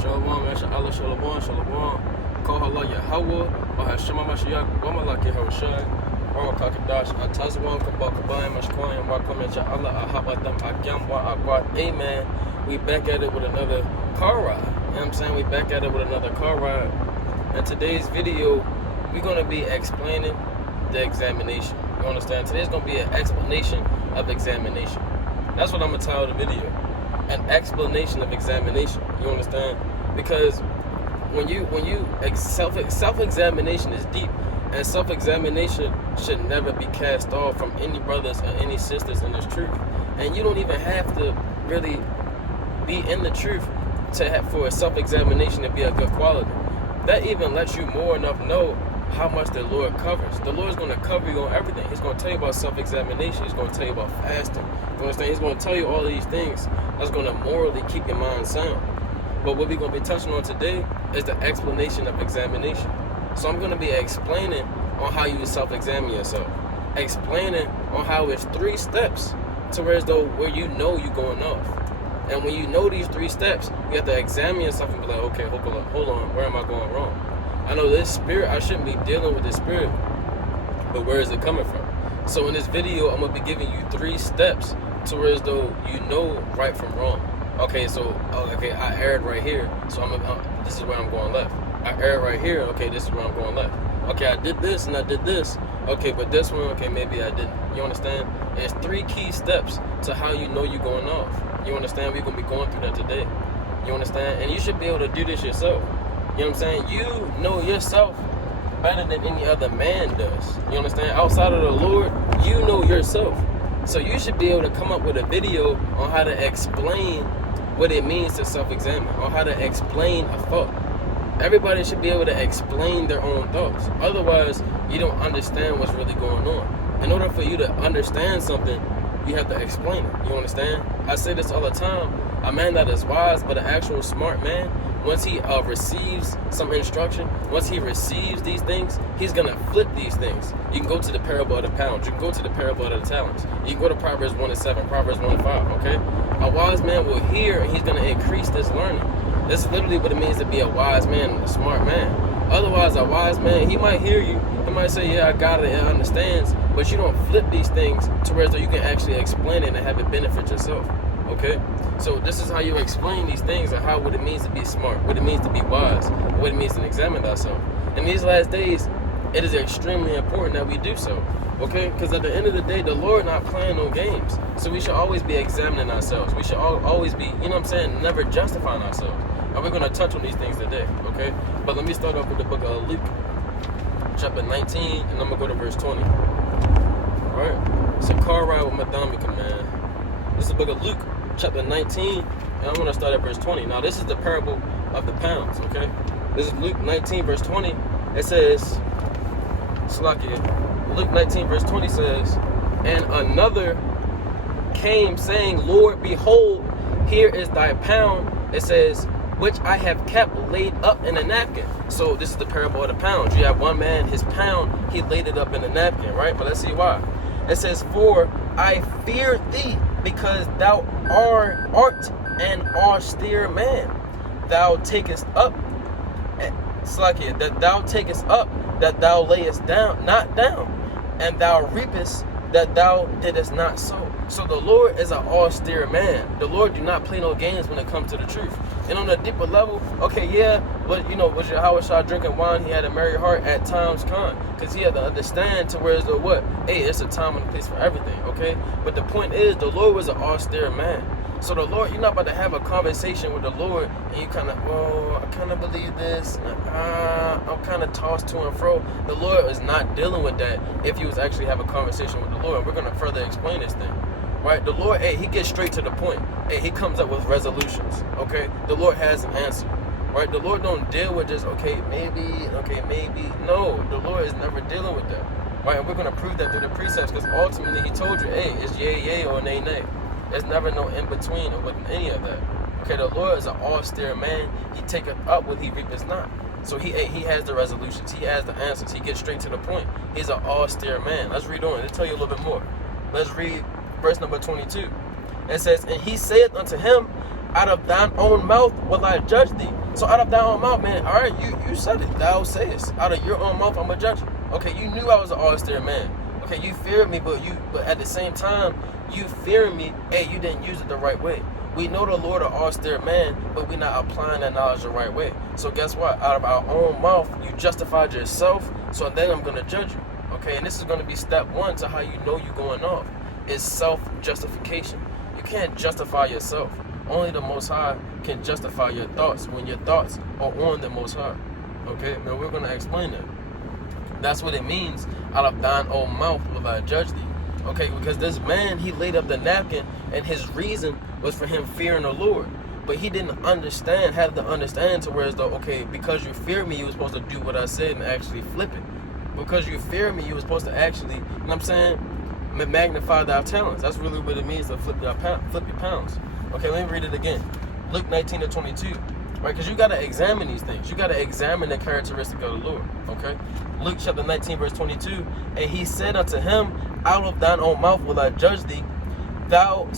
Shalom, Allah Shalom, Shalom. Kohala Yahweh, Bahashim Mashiach, Wamalaki Hoshai, Wamakakadash, Atazwan, Kabakabayim, Mashkoyim, Wakom, Allah, Ahabadam, Agyam, Wa'akwat. Amen. We back at it with another car ride. You know what I'm saying? We back at it with another car ride. In today's video, we're going to be explaining the examination. You understand? Today's going to be an explanation of examination. That's what I'm going to title the video. An explanation of examination. You understand? Because when you self-examination is deep, and self-examination should never be cast off from any brothers or any sisters in this truth. And you don't even have to really be in the truth for a self-examination to be a good quality. That even lets you more enough know how much the Lord covers. The Lord's going to cover you on everything. He's going to tell you about self-examination. He's going to tell you about fasting. You understand? He's going to tell you all of these things that's going to morally keep your mind sound. But what we're going to be touching on today is the explanation of examination. So I'm going to be explaining on how you self-examine yourself. Explaining on how it's 3 steps to where you know you're going off. And when you know these 3 steps, you have to examine yourself and be like, okay, hold on, where am I going wrong? I know this spirit, I shouldn't be dealing with this spirit, but where is it coming from? So in this video, I'm going to be giving you 3 steps to where as though you know right from wrong. Okay, so, I erred right here, so this is where I'm going left. I erred right here, okay, this is where I'm going left. Okay, I did this and I did this. Okay, but this one, okay, maybe I didn't. You understand? There's 3 key steps to how you know you're going off. You understand? We're going to be going through that today. You understand? And you should be able to do this yourself. You know what I'm saying? You know yourself better than any other man does. You understand? Outside of the Lord, you know yourself. So you should be able to come up with a video on how to explain what it means to self-examine, or how to explain a thought. Everybody should be able to explain their own thoughts. Otherwise, you don't understand what's really going on. In order for you to understand something, you have to explain it. You understand? I say this all the time. A man that is wise, but an actual smart man, once he receives some instruction, once he receives these things, he's going to flip these things. You can go to the parable of the pounds. You can go to the parable of the talents. You can go to Proverbs 1:7, Proverbs 1:5, okay? A wise man will hear, and he's going to increase this learning. This is literally what it means to be a wise man, a smart man. Otherwise, a wise man, he might hear you. He might say, yeah, I got it, and understands. But you don't flip these things to where you can actually explain it and have it benefit yourself. Okay? So this is how you explain these things, and what it means to be smart, what it means to be wise, what it means to examine ourselves. In these last days, it is extremely important that we do so. Okay? Because at the end of the day, the Lord not playing no games. So we should always be examining ourselves. We should always be, you know what I'm saying, never justifying ourselves. And we're going to touch on these things today. Okay? But let me start off with the book of Luke, chapter 19, and I'm going to go to verse 20. Alright? It's a car ride with Madamika, man. This is the book of Luke, chapter 19, and I'm going to start at verse 20. Now, this is the parable of the pounds, okay? This is Luke 19, verse 20. It says, Luke 19, verse 20 says, and another came saying, Lord, behold, here is thy pound. It says, which I have kept laid up in a napkin. So this is the parable of the pounds. You have one man, his pound, he laid it up in a napkin, right? But let's see why. It says, for I fear thee, because thou art an austere man. Thou takest up, that thou takest up, that thou layest down, not down, and thou reapest that thou didst not sow. So the Lord is an austere man. The Lord do not play no games when it comes to the truth. And on a deeper level, okay, yeah, but was Yahushua drinking wine? He had a merry heart at times, because he had to understand to where the what? Hey, it's a time and a place for everything, okay? But the point is, the Lord was an austere man. So the Lord, you're not about to have a conversation with the Lord, and you kind of, I kind of believe this, I'm kind of tossed to and fro. The Lord is not dealing with that if you was actually have a conversation with the Lord. We're going to further explain this thing. Right, the Lord, he gets straight to the point. He comes up with resolutions. Okay, the Lord has an answer. Right, the Lord don't deal with just okay, maybe. No, the Lord is never dealing with that. Right, and we're gonna prove that through the precepts, because ultimately He told you, hey, it's yea, or nay, nay. There's never no in between or with any of that. Okay, the Lord is an austere man. He taketh up what he reapeth not. So he has the resolutions. He has the answers. He gets straight to the point. He's an austere man. Let's read on. Let's tell you a little bit more. Let's read verse number 22. It says, and he saith unto him, out of thine own mouth will I judge thee. So out of thy own mouth, man, all right, you said it. Thou sayest, out of your own mouth, I'm going to judge you. Okay, you knew I was an austere man. Okay, you feared me, but at the same time, you fearing me, hey, you didn't use it the right way. We know the Lord an austere man, but we're not applying that knowledge the right way. So guess what? Out of our own mouth, you justified yourself, so then I'm going to judge you. Okay, and this is going to be step one to how you know you're going off. Is self-justification. You can't justify yourself. Only the Most High can justify your thoughts when your thoughts are on the Most High. Okay, now we're going to explain that. That's what it means. Out of thine own mouth will I judge thee. Okay, because this man, he laid up the napkin, and his reason was for him fearing the Lord. But he didn't have the understanding to where as though, okay, because you fear me, you were supposed to do what I said and actually flip it. Because you fear me, you were supposed to actually, you know what I'm saying, magnify thy talents. That's really what it means to flip your pounds. Okay, let me read it again. Luke 19:22. Right, because you got to examine these things. You got to examine the characteristic of the Lord. Okay, Luke chapter 19 verse 22. And he said unto him, out of thine own mouth will I judge thee, thou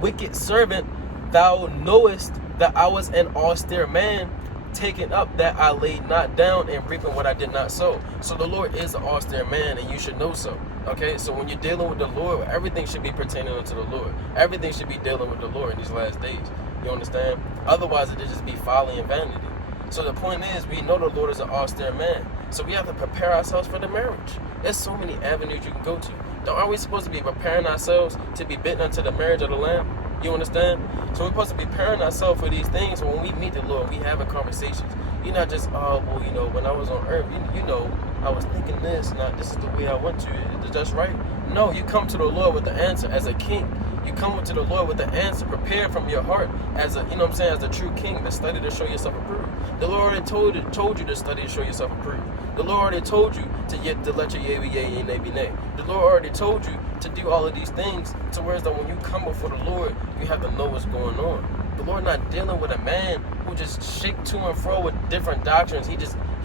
wicked servant. Thou knowest that I was an austere man, taken up that I laid not down, and reaping what I did not sow. So the Lord is an austere man, and you should know so. Okay, so when you're dealing with the Lord, everything should be pertaining unto the Lord. Everything should be dealing with the Lord in these last days. You understand? Otherwise, it'll just be folly and vanity. So the point is, we know the Lord is an austere man. So we have to prepare ourselves for the marriage. There's so many avenues you can go to. Are we supposed to be preparing ourselves to be bitten unto the marriage of the Lamb? You understand? So we're supposed to be preparing ourselves for these things. So when we meet the Lord, we have a conversations. You're not just, oh, well, you know, when I was on earth, you know, I was thinking this, now this is the way I went to it. Is that right? No, you come to the Lord with the answer as a king. You come to the Lord with the answer prepared from your heart as a, you know what I'm saying, as a true king, to study to show yourself approved. The Lord already told you to study to show yourself approved. The Lord already told you to let your yea be yea and nay be nay. The Lord already told you to do all of these things, to whereas that when you come before the Lord, you have to know what's going on. The Lord not dealing with a man who just shake to and fro with different doctrines. He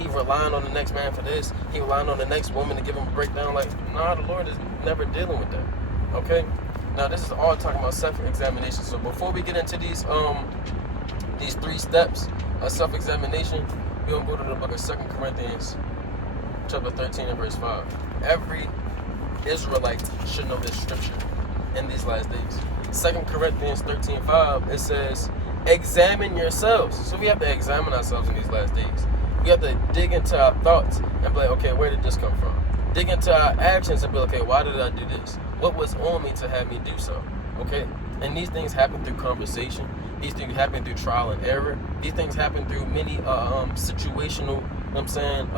relying on the next man for this. He relying on the next woman to give him a breakdown. Like, nah, the Lord is never dealing with that. Okay? Now, this is all talking about self-examination. So before we get into these 3 steps of self-examination, we're going to go to the book of 2 Corinthians, chapter 13 and verse 5. Every Israelite should know this scripture in these last days. 2 Corinthians 13:5, it says, examine yourselves. So we have to examine ourselves in these last days. We have to dig into our thoughts and be like, okay, where did this come from? Dig into our actions and be like, okay, why did I do this? What was on me to have me do so? Okay? And these things happen through conversation. These things happen through trial and error. These things happen through many situational, you know what I'm saying,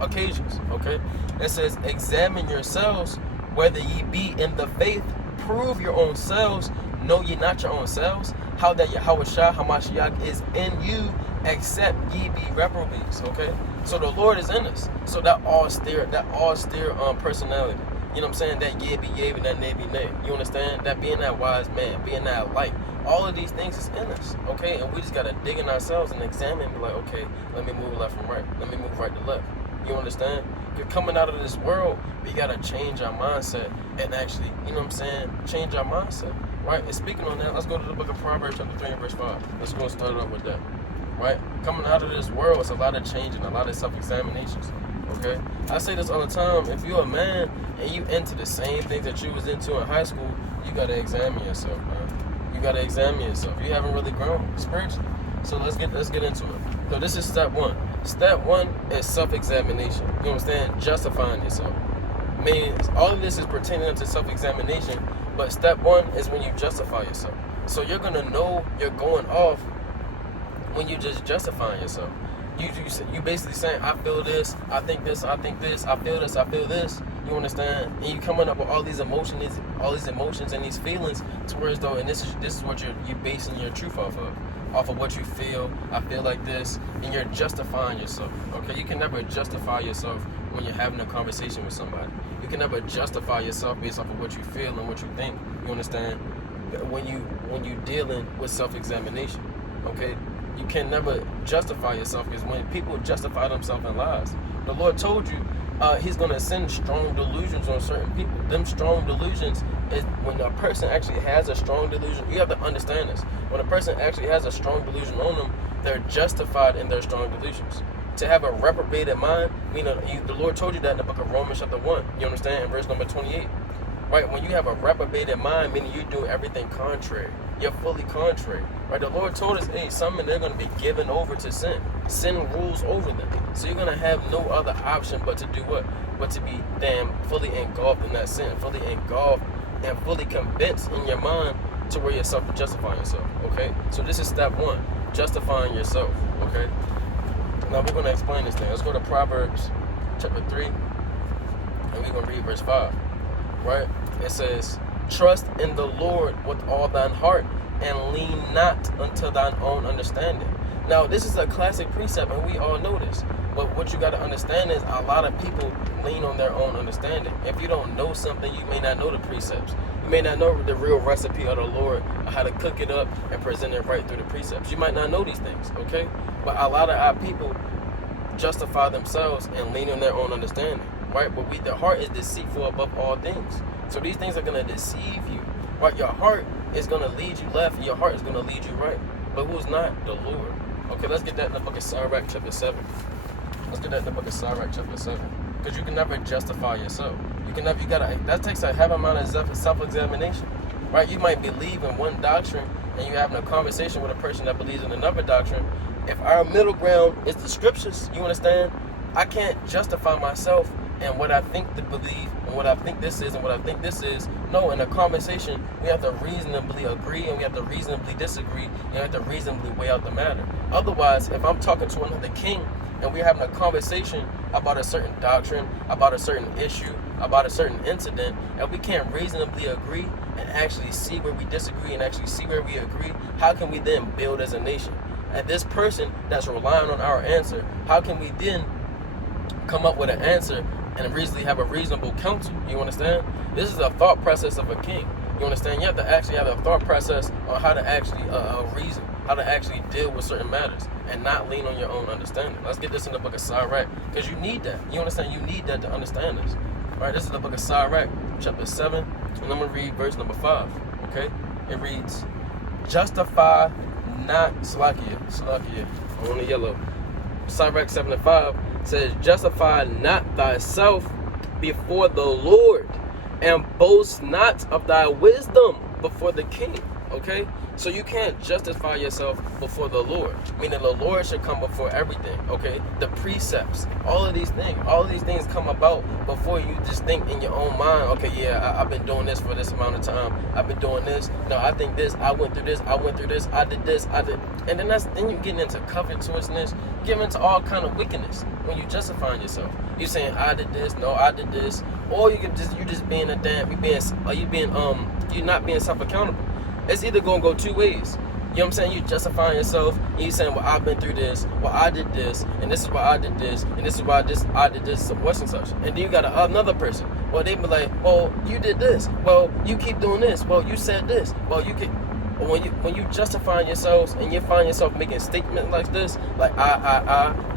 occasions. Okay? It says, examine yourselves whether ye be in the faith. Prove your own selves. Know ye not your own selves? How that Yahushua HaMashiach is in you, except ye be reprobates. Okay? So the Lord is in us. So that austere personality. You know what I'm saying? That yea be yea and that nay be nay. You understand? That being that wise man, being that light. All of these things is in us. Okay? And we just got to dig in ourselves and examine and be like, okay, let me move left from right. Let me move right to left. You understand? Because coming out of this world, we got to change our mindset and actually, you know what I'm saying, change our mindset. Right? And speaking on that, let's go to the book of Proverbs chapter 3 and verse 5. Let's go and start it off with that. Right? Coming out of this world, it's a lot of changing, a lot of self-examinations. Okay? I say this all the time. If you're a man and you into the same things that you was into in high school, you got to examine yourself, man. You got to examine yourself. You haven't really grown spiritually. So let's get into it. So this is step 1. Step 1 is self-examination. You understand? Justifying yourself. Meaning, all of this is pertaining to self-examination, but step 1 is when you justify yourself. So you're going to know you're going off when you just justifying yourself. You basically saying, I feel this, I think this, I think this, I feel this, I feel this. You understand? And you coming up with all these emotions and these feelings towards though, and this is what you're basing your truth off of what you feel. I feel like this, and you're justifying yourself. Okay, you can never justify yourself when you're having a conversation with somebody. You can never justify yourself based off of what you feel and what you think. You understand? When you dealing with self-examination, okay. You can never justify yourself, because when people justify themselves in lies, the Lord told you He's going to send strong delusions on certain people. Them strong delusions is when a person actually has a strong delusion. You have to understand this. When a person actually has a strong delusion on them, they're justified in their strong delusions. To have a reprobated mind, the Lord told you that in the book of Romans chapter 1. You understand? In verse number 28. Right? When you have a reprobated mind, meaning you do everything contrary. You're fully contrary. Right? The Lord told us, hey, some men, they're going to be given over to sin. Sin rules over them. So you're going to have no other option but to do what? But to be fully engulfed in that sin. Fully engulfed and fully convinced in your mind to where you're justifying yourself. Okay? So this is step one. Justifying yourself. Okay? Now we're going to explain this thing. Let's go to Proverbs chapter 3. And we're going to read verse 5. Right? It says, trust in the Lord with all thine heart, and lean not unto thine own understanding. Now, this is a classic precept, and we all know this. But what you got to understand is a lot of people lean on their own understanding. If you don't know something, you may not know the precepts. You may not know the real recipe of the Lord, or how to cook it up and present it right through the precepts. You might not know these things, okay? But a lot of our people justify themselves and lean on their own understanding, right? But the heart is deceitful above all things. So these things are going to deceive you, right? Your heart is going to lead you left, and your heart is going to lead you right. But who's not? The Lord. Okay, let's get that in the book of Sirach chapter 7. Let's get that in the book of Sirach chapter 7. Because you can never justify yourself. That takes a heavy amount of self-examination, right? You might believe in one doctrine, and you're having a conversation with a person that believes in another doctrine. If our middle ground is the scriptures, you understand? I can't justify myself and what I think to believe, and what I think this is, and what I think this is. No, in a conversation, we have to reasonably agree, and we have to reasonably disagree, and we have to reasonably weigh out the matter. Otherwise, if I'm talking to another king, and we're having a conversation about a certain doctrine, about a certain issue, about a certain incident, and we can't reasonably agree and actually see where we disagree and actually see where we agree, how can we then build as a nation? And this person that's relying on our answer, how can we then come up with an answer and reasonably have a reasonable counsel? You understand? This is a thought process of a king. You understand? You have to actually have a thought process on how to actually reason, how to actually deal with certain matters, and not lean on your own understanding. Let's get this in the book of Sirach, because you need that. You understand? You need that to understand this. All right, this is the book of Sirach, chapter 7, and I'm going to read verse number 5. Okay? It reads, justify not, Salakia, on the yellow. Sirach 7:5 says, justify not thyself before the Lord, and boast not of thy wisdom before the king. Okay? So you can't justify yourself before the Lord, meaning the Lord should come before everything. Okay? The precepts, all of these things come about before you just think in your own mind, okay, yeah, I've been doing this for this amount of time, I've been doing this, no, I think this, I went through this, I did this, and then you're getting into covetousness, getting into all kind of wickedness when you justifying yourself. You saying I did this, no, I did this, or you just being you're not being self-accountable. It's either gonna go two ways. You know what I'm saying? You justifying yourself, and you saying, well, I've been through this, well, I did this, and this is why I did this, and this is why I did this, such and such. And then you got another person. Well, they be like, well, you did this. Well, you keep doing this. Well, you said this. Well, you can. When you justifying yourselves and you find yourself making statements like this, like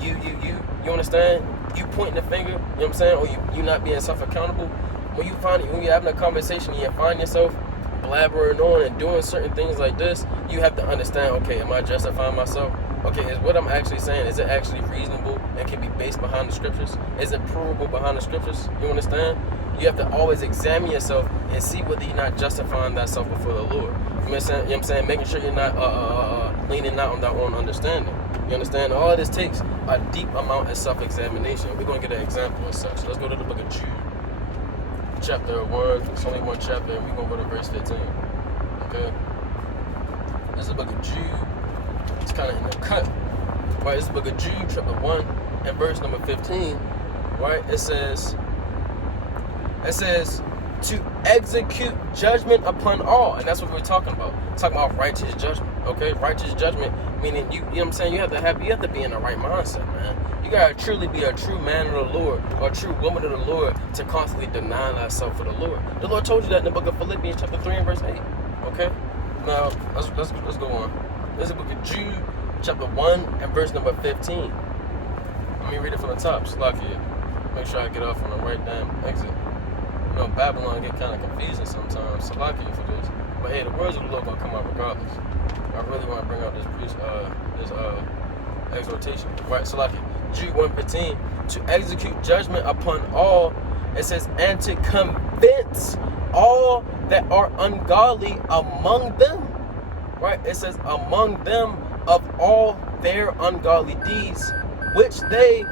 you understand? You pointing the finger, you know what I'm saying? Or you not being self-accountable. When you're having a conversation and you find yourself blabbering on and doing certain things like this, you have to understand, okay, am I justifying myself? Okay, is what I'm actually saying, is it actually reasonable and can be based behind the scriptures? Is it provable behind the scriptures? You understand? You have to always examine yourself and see whether you're not justifying thyself before the Lord. You know what I'm saying? Making sure you're not leaning out on their own understanding. You understand? All this takes a deep amount of self-examination. We're going to get an example of such. Let's go to the book of Jude. Chapter 1, it's only one chapter, and we're going to go to verse 15. Okay? This is the book of Jude. It's kind of in the cut. Right? This is the book of Jude, chapter 1, and verse number 15. Right? It says, to execute judgment upon all. And that's what we're talking about. We're talking about righteous judgment. Okay? Righteous judgment, meaning, you know what I'm saying? You have to be in the right mindset, man. You gotta truly be a true man of the Lord, or a true woman of the Lord, to constantly deny thyself for the Lord. The Lord told you that in the book of Philippians chapter 3 and verse 8. Okay? Now, let's go on. This is the book of Jude, chapter 1 and verse number 15. Let me read it from the top. Slack here. Make sure I get off on the right damn exit. Babylon get kind of confusing sometimes. Salakia for this. But hey, the words of the Lord gonna come out regardless. I really want to bring out this exhortation. Right, Salakia. Jude 1:15. To execute judgment upon all, it says, and to convince all that are ungodly among them. Right? It says, among them of all their ungodly deeds, which they,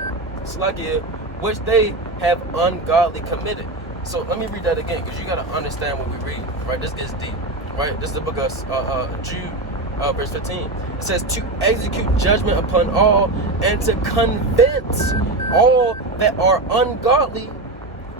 Salakia, which they have ungodly committed. So let me read that again, because you got to understand what we read. Right? This gets deep. Right? This is the book of Jude, verse 15. It says, to execute judgment upon all, and to convince all that are ungodly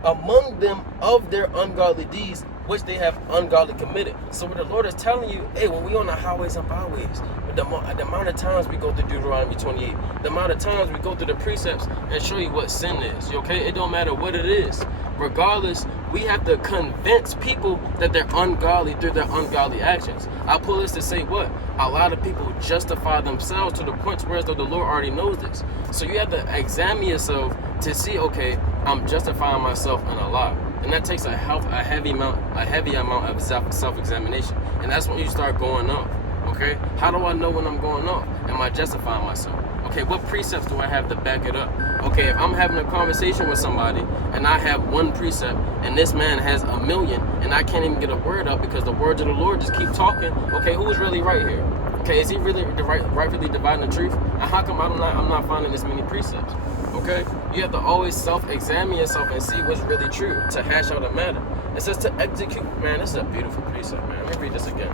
among them of their ungodly deeds, which they have ungodly committed. So what the Lord is telling you, hey, when we on the highways and byways, the amount of times we go through Deuteronomy 28, the amount of times we go through the precepts and show you what sin is, okay? It don't matter what it is. Regardless, we have to convince people that they're ungodly through their ungodly actions. I pull this to say what? A lot of people justify themselves to the point where the Lord already knows this. So you have to examine yourself to see, okay, I'm justifying myself in a lie. And that takes a heavy amount of self-examination. And that's when you start going off. Okay? How do I know when I'm going off? Am I justifying myself? Okay, what precepts do I have to back it up? Okay, if I'm having a conversation with somebody and I have one precept and this man has a million and I can't even get a word up because the words of the Lord just keep talking, okay, who's really right here? Okay, is he really rightfully dividing the truth? And how come I'm not finding this many precepts? Okay, you have to always self-examine yourself and see what's really true to hash out a matter. It says to execute. Man, this is a beautiful precept, man. Let me read this again.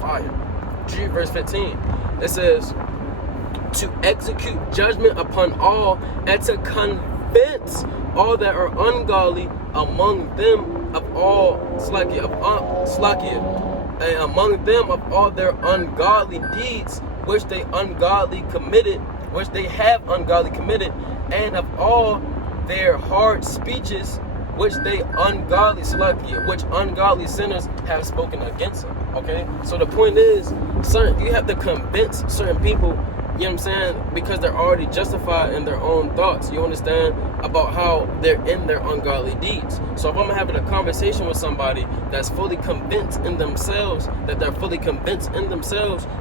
Fire. Jude verse 15. It says to execute judgment upon all, and to convince all that are ungodly among them of all and among them of all their ungodly deeds, which they have ungodly committed, and of all their hard speeches, which ungodly sinners have spoken against them. Okay, so the point is, you have to convince certain people. You know what I'm saying? Because they're already justified in their own thoughts. You understand about how they're in their ungodly deeds. So if I'm having a conversation with somebody that's fully convinced in themselves,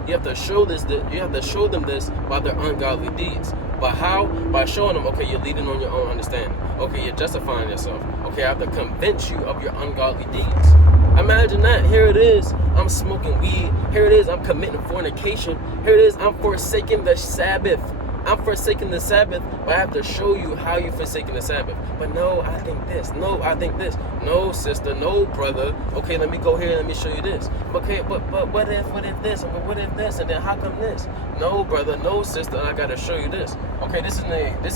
you have to show this. You have to show them this by their ungodly deeds. But how? By showing them, okay, you're leading on your own understanding. Okay, you're justifying yourself. Okay, I have to convince you of your ungodly deeds. Imagine that. Here it is, I'm smoking weed. Here it is, I'm committing fornication. Here it is, I'm forsaking the Sabbath. But I have to show you how you're forsaking the Sabbath. But no, I think this. No, I think this. No, sister, no, brother. Okay, let me go here and let me show you this. Okay, but what if this? And what if this? And then how come this? No, brother, no, sister, I gotta show you this. Okay, this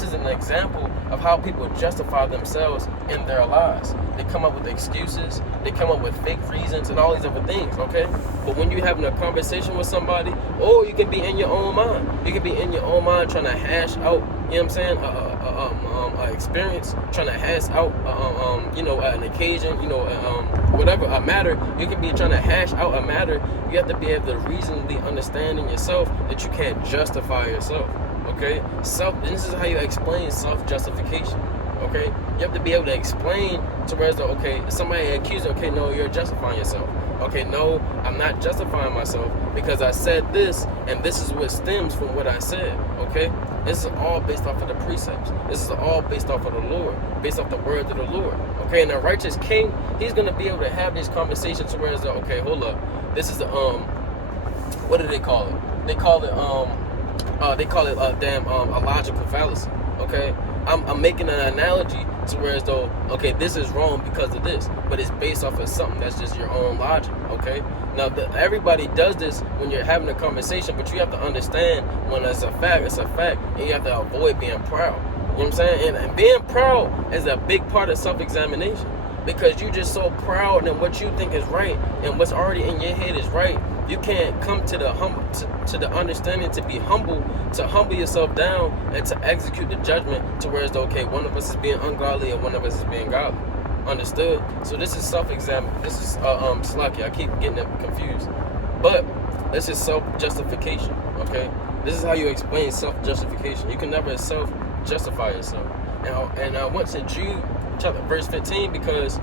is an example of how people justify themselves in their lives. They come up with excuses, they come up with fake reasons and all these other things, okay? But when you're having a conversation with somebody, or you can be in your own mind. You can be in your own mind trying to hash out, you know what I'm saying, experience, trying to hash out, an occasion, whatever, a matter. You can be trying to hash out a matter. You have to be able to reasonably understand in yourself that you can't justify yourself, okay? And this is how you explain self-justification, okay? You have to be able to explain to where it's okay, somebody accuses you, okay, no, you're justifying yourself. Okay, no, I'm not justifying myself because I said this, and this is what stems from what I said, okay? This is all based off of the precepts. This is all based off of the Lord, based off the words of the Lord, okay? And a righteous king, he's going to be able to have these conversations where it's okay, hold up. This is the, what do they call it? They call it a logical fallacy, okay? I'm making an analogy to where as though, okay, this is wrong because of this, but it's based off of something that's just your own logic, okay? Now, everybody does this when you're having a conversation, but you have to understand when it's a fact, and you have to avoid being proud. You know what I'm saying? And being proud is a big part of self-examination because you're just so proud in what you think is right and what's already in your head is right. You can't come to the understanding to be humble, to humble yourself down and to execute the judgment to where it's okay, one of us is being ungodly and one of us is being godly. Understood? So this is self-examine. This is Slacky. I keep getting it confused. But this is self-justification, okay? This is how you explain self-justification. You can never self-justify yourself. And I went to Jude chapter verse 15 because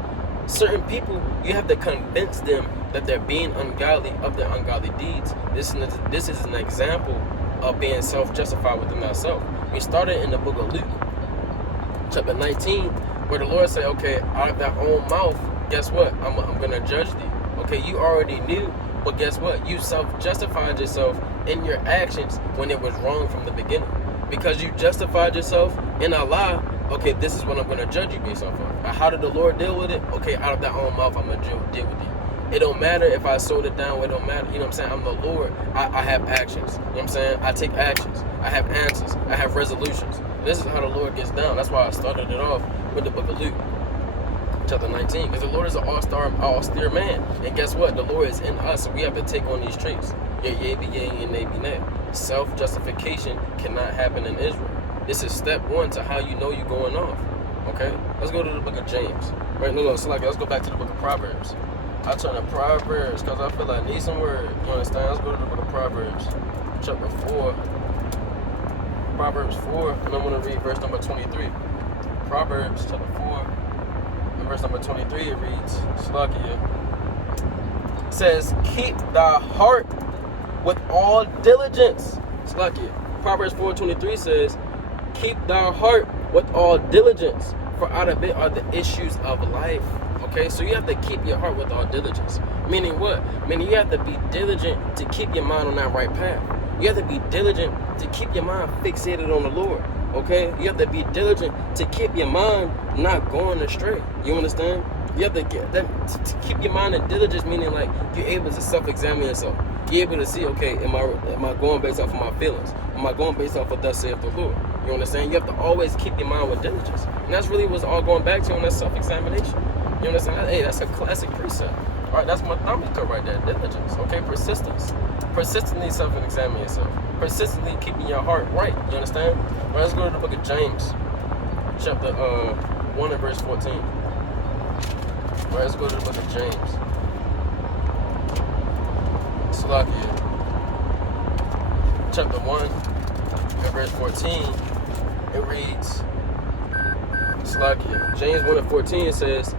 Certain people, you have to convince them that they're being ungodly of their ungodly deeds. This is an example of being self-justified within ourselves. We started in the book of Luke, chapter 19, where the Lord said, okay, out of thy own mouth, guess what? I'm going to judge thee. Okay, you already knew, but guess what? You self-justified yourself in your actions when it was wrong from the beginning. Because you justified yourself in a lie, okay, this is what I'm going to judge you based off of. How did the Lord deal with it? Okay, out of thy own mouth, I'm going to deal with you. It don't matter if I sold it down, it don't matter. You know what I'm saying? I'm the Lord. I have actions. You know what I'm saying? I take actions. I have answers. I have resolutions. This is how the Lord gets down. That's why I started it off with the book of Luke, chapter 19. Because the Lord is an austere man. And guess what? The Lord is in us. So we have to take on these traits. Your yea be yea and nay be nay. Self-justification cannot happen in Israel. This is step one to how you know you're going off. Okay? Let's go to the book of James. Right? No, it's like, let's go back to the book of Proverbs. I turn to Proverbs because I feel like I need some word. You understand? Let's go to the book of Proverbs, chapter 4. Proverbs 4, and I'm going to read verse number 23. Proverbs chapter 4, and verse number 23, it reads, Slakia. It says, keep thy heart with all diligence. Slakia. Proverbs 4:23 says, keep thy heart with all diligence, for out of it are the issues of life. Okay, so you have to keep your heart with all diligence. Meaning what? Meaning you have to be diligent to keep your mind on that right path. You have to be diligent to keep your mind fixated on the Lord. Okay? You have to be diligent to keep your mind not going astray. You understand? You have to get that to keep your mind in diligence, meaning like you're able to self-examine yourself. You're able to see, okay, am I going based off of my feelings? Am I going based off of thus saith the Lord? You understand? You have to always keep your mind with diligence. And that's really what's all going back to on that self-examination. You understand? Hey, that's a classic precept. All right, that's my thermometer right there. Diligence. Okay, persistence. Persistently self-examine yourself. Persistently keeping your heart right. You understand? All right, let's go to the book of James, chapter 1 and verse 14. All right, let's go to the book of James. Salakia. Chapter 1 and verse 14. It reads, Salakia. James 1 and 14 says,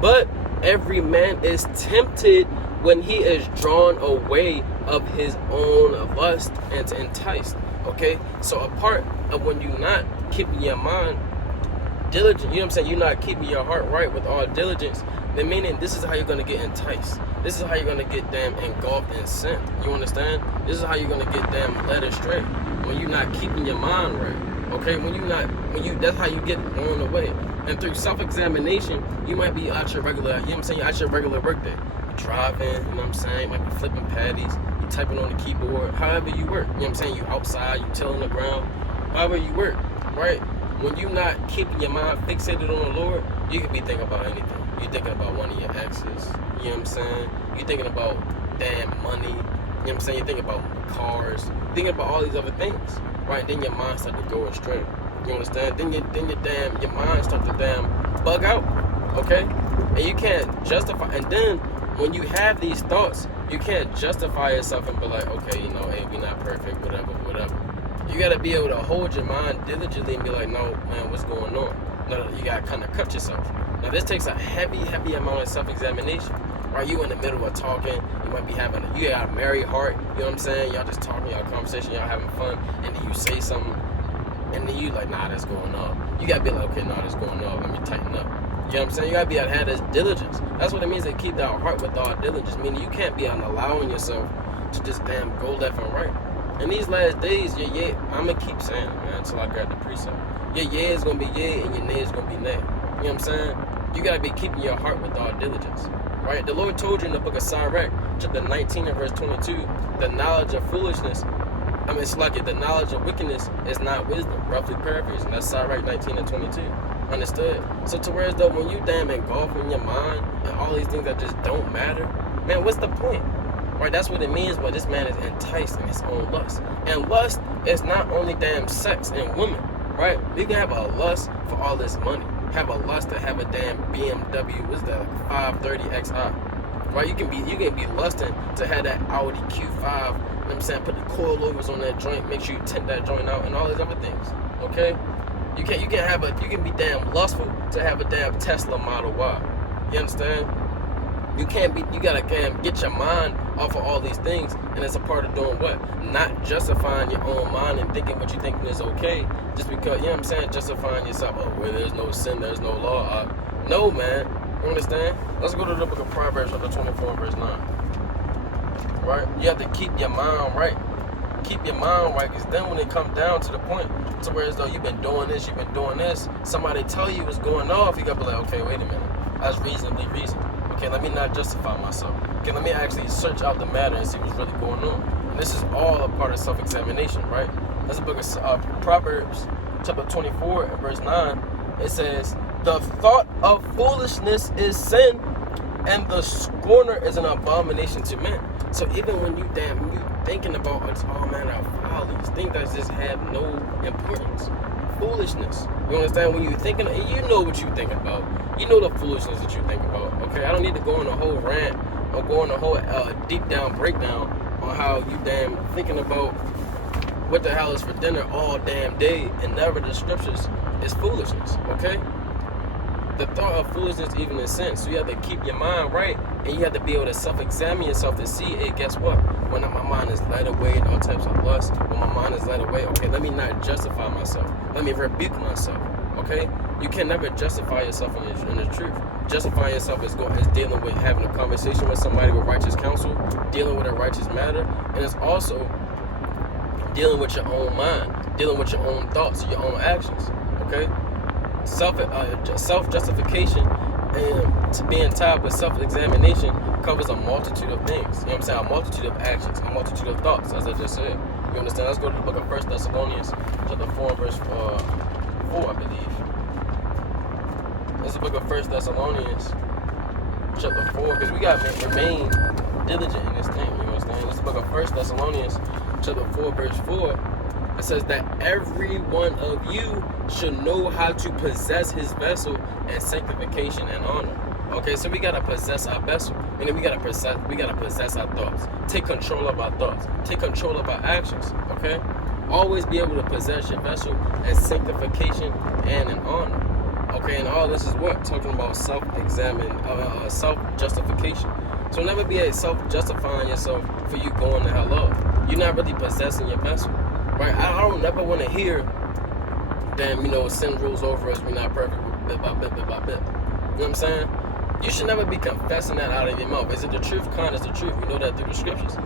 but every man is tempted when he is drawn away of his own lust and enticed. Okay? So a part of when you're not keeping your mind diligent, you know what I'm saying? You're not keeping your heart right with all diligence. Then meaning this is how you're going to get enticed. This is how you're going to get damn engulfed in sin. You understand? This is how you're going to get damn led astray. When you're not keeping your mind right. Okay? That's how you get on the way. And through self-examination, you might be out your regular, you know what I'm saying, you're out your regular work day. You're driving, you know what I'm saying, you might be flipping patties, you're typing on the keyboard, however you work. You know what I'm saying, you outside, you tilling the ground, however you work, right? When you're not keeping your mind fixated on the Lord, you can be thinking about anything. You're thinking about one of your exes, you know what I'm saying? You're thinking about damn money, you know what I'm saying? You're thinking about cars, you're thinking about all these other things, right? Then your mind starts to go astray. You understand? Then your mind starts to damn bug out, okay? And you can't justify. And then when you have these thoughts, you can't justify yourself and be like, okay, you know, hey, we're not perfect, whatever. You gotta be able to hold your mind diligently and be like, no, man, what's going on? No, you gotta kind of cut yourself. Now this takes a heavy amount of self-examination. Right? You in the middle of talking, you might be you got a merry heart. You know what I'm saying? Y'all just talking, y'all conversation, y'all having fun, and then you say something. And then you like, nah, that's going on. You gotta be like, okay, nah, that's going on. Let me tighten up. You know what I'm saying? You gotta be able to have this diligence. That's what it means to keep that heart with all diligence. Meaning you can't be allowing yourself to just damn go left and right. In these last days, your yeah, I'm gonna keep saying it, man, until I grab the precept. Your yeah is gonna be yeah, and your nay is gonna be nay. You know what I'm saying? You gotta be keeping your heart with all diligence. Right? The Lord told you in the book of Sirach, chapter 19 and verse 22, the knowledge of foolishness. It's like the knowledge of wickedness is not wisdom. Roughly paraphrasing. That's Sirach 19 and 22. Understood? So to whereas though when you damn engulf in your mind and all these things that just don't matter, man, what's the point? Right? That's what it means when this man is enticed in his own lust. And lust is not only damn sex and women. Right? You can have a lust for all this money. Have a lust to have a damn BMW, what's that, 530 Xi. Right? You can be lusting to have that Audi Q5. You know what I'm saying? Put the coilovers on that joint, make sure you tint that joint out and all these other things. Okay? You can be damn lustful to have a damn Tesla Model Y. You understand? You gotta get your mind off of all these things, and it's a part of doing what? Not justifying your own mind and thinking what you think is okay, just because, you know what I'm saying, justifying yourself, oh, where there's no sin, there's no law. No, man, you understand? Let's go to the book of Proverbs, chapter 24, verse 9. Right? You have to keep your mind right. Keep your mind right, because then when it comes down to the point to where as though you've been doing this, somebody tell you what's going off, you gotta be like, okay, wait a minute, that's reasonably reasoned. Okay, let me not justify myself. Okay, let me actually search out the matter and see what's really going on. And this is all a part of self-examination, right? That's the book of Proverbs, chapter 24, and verse 9. It says, the thought of foolishness is sin, and the scorner is an abomination to men. So even when you thinking about, oh man, I follow these things that just have no importance. Foolishness. You understand? When you're thinking, you know what you're thinking about. You know the foolishness that you think about. Okay, I don't need to go on a whole rant or go on a whole deep down breakdown on how you thinking about what the hell is for dinner all damn day and never the scriptures is foolishness. Okay, the thought of foolishness even in sin. So you have to keep your mind right, and you have to be able to self-examine yourself to see, hey, guess what? When my mind is led away in all types of lust, when my mind is led away, okay, let me not justify myself. Let me rebuke myself. Okay, you can never justify yourself in the truth. Justifying yourself is dealing with having a conversation with somebody with righteous counsel, dealing with a righteous matter, and it's also dealing with your own mind, dealing with your own thoughts, your own actions. Okay, self-justification and being tied with self-examination covers a multitude of things. You know what I'm saying? A multitude of actions, a multitude of thoughts, as I just said. You understand? Let's go to the book of 1 Thessalonians, chapter 4, verse 4, I believe. It's the book of 1 Thessalonians, chapter 4, because we got to remain diligent in this thing. You understand? It's the book of 1 Thessalonians, chapter 4, verse 4. It says that every one of you should know how to possess his vessel in sanctification and honor. Okay, so we gotta possess our vessel, and then we gotta possess our thoughts. Take control of our thoughts. Take control of our actions. Okay, always be able to possess your vessel in sanctification and in honor. Okay, and all this is what? Talking about self-justification. So never be self-justifying yourself for you going to hell off. You're not really possessing your vessel, right? I don't never want to hear, damn, sin rules over us, we're not perfect, bit by bit, bit by bit. You know what I'm saying? You should never be confessing that out of your mouth. Is it the truth? Kind is the truth. We know that through the scriptures.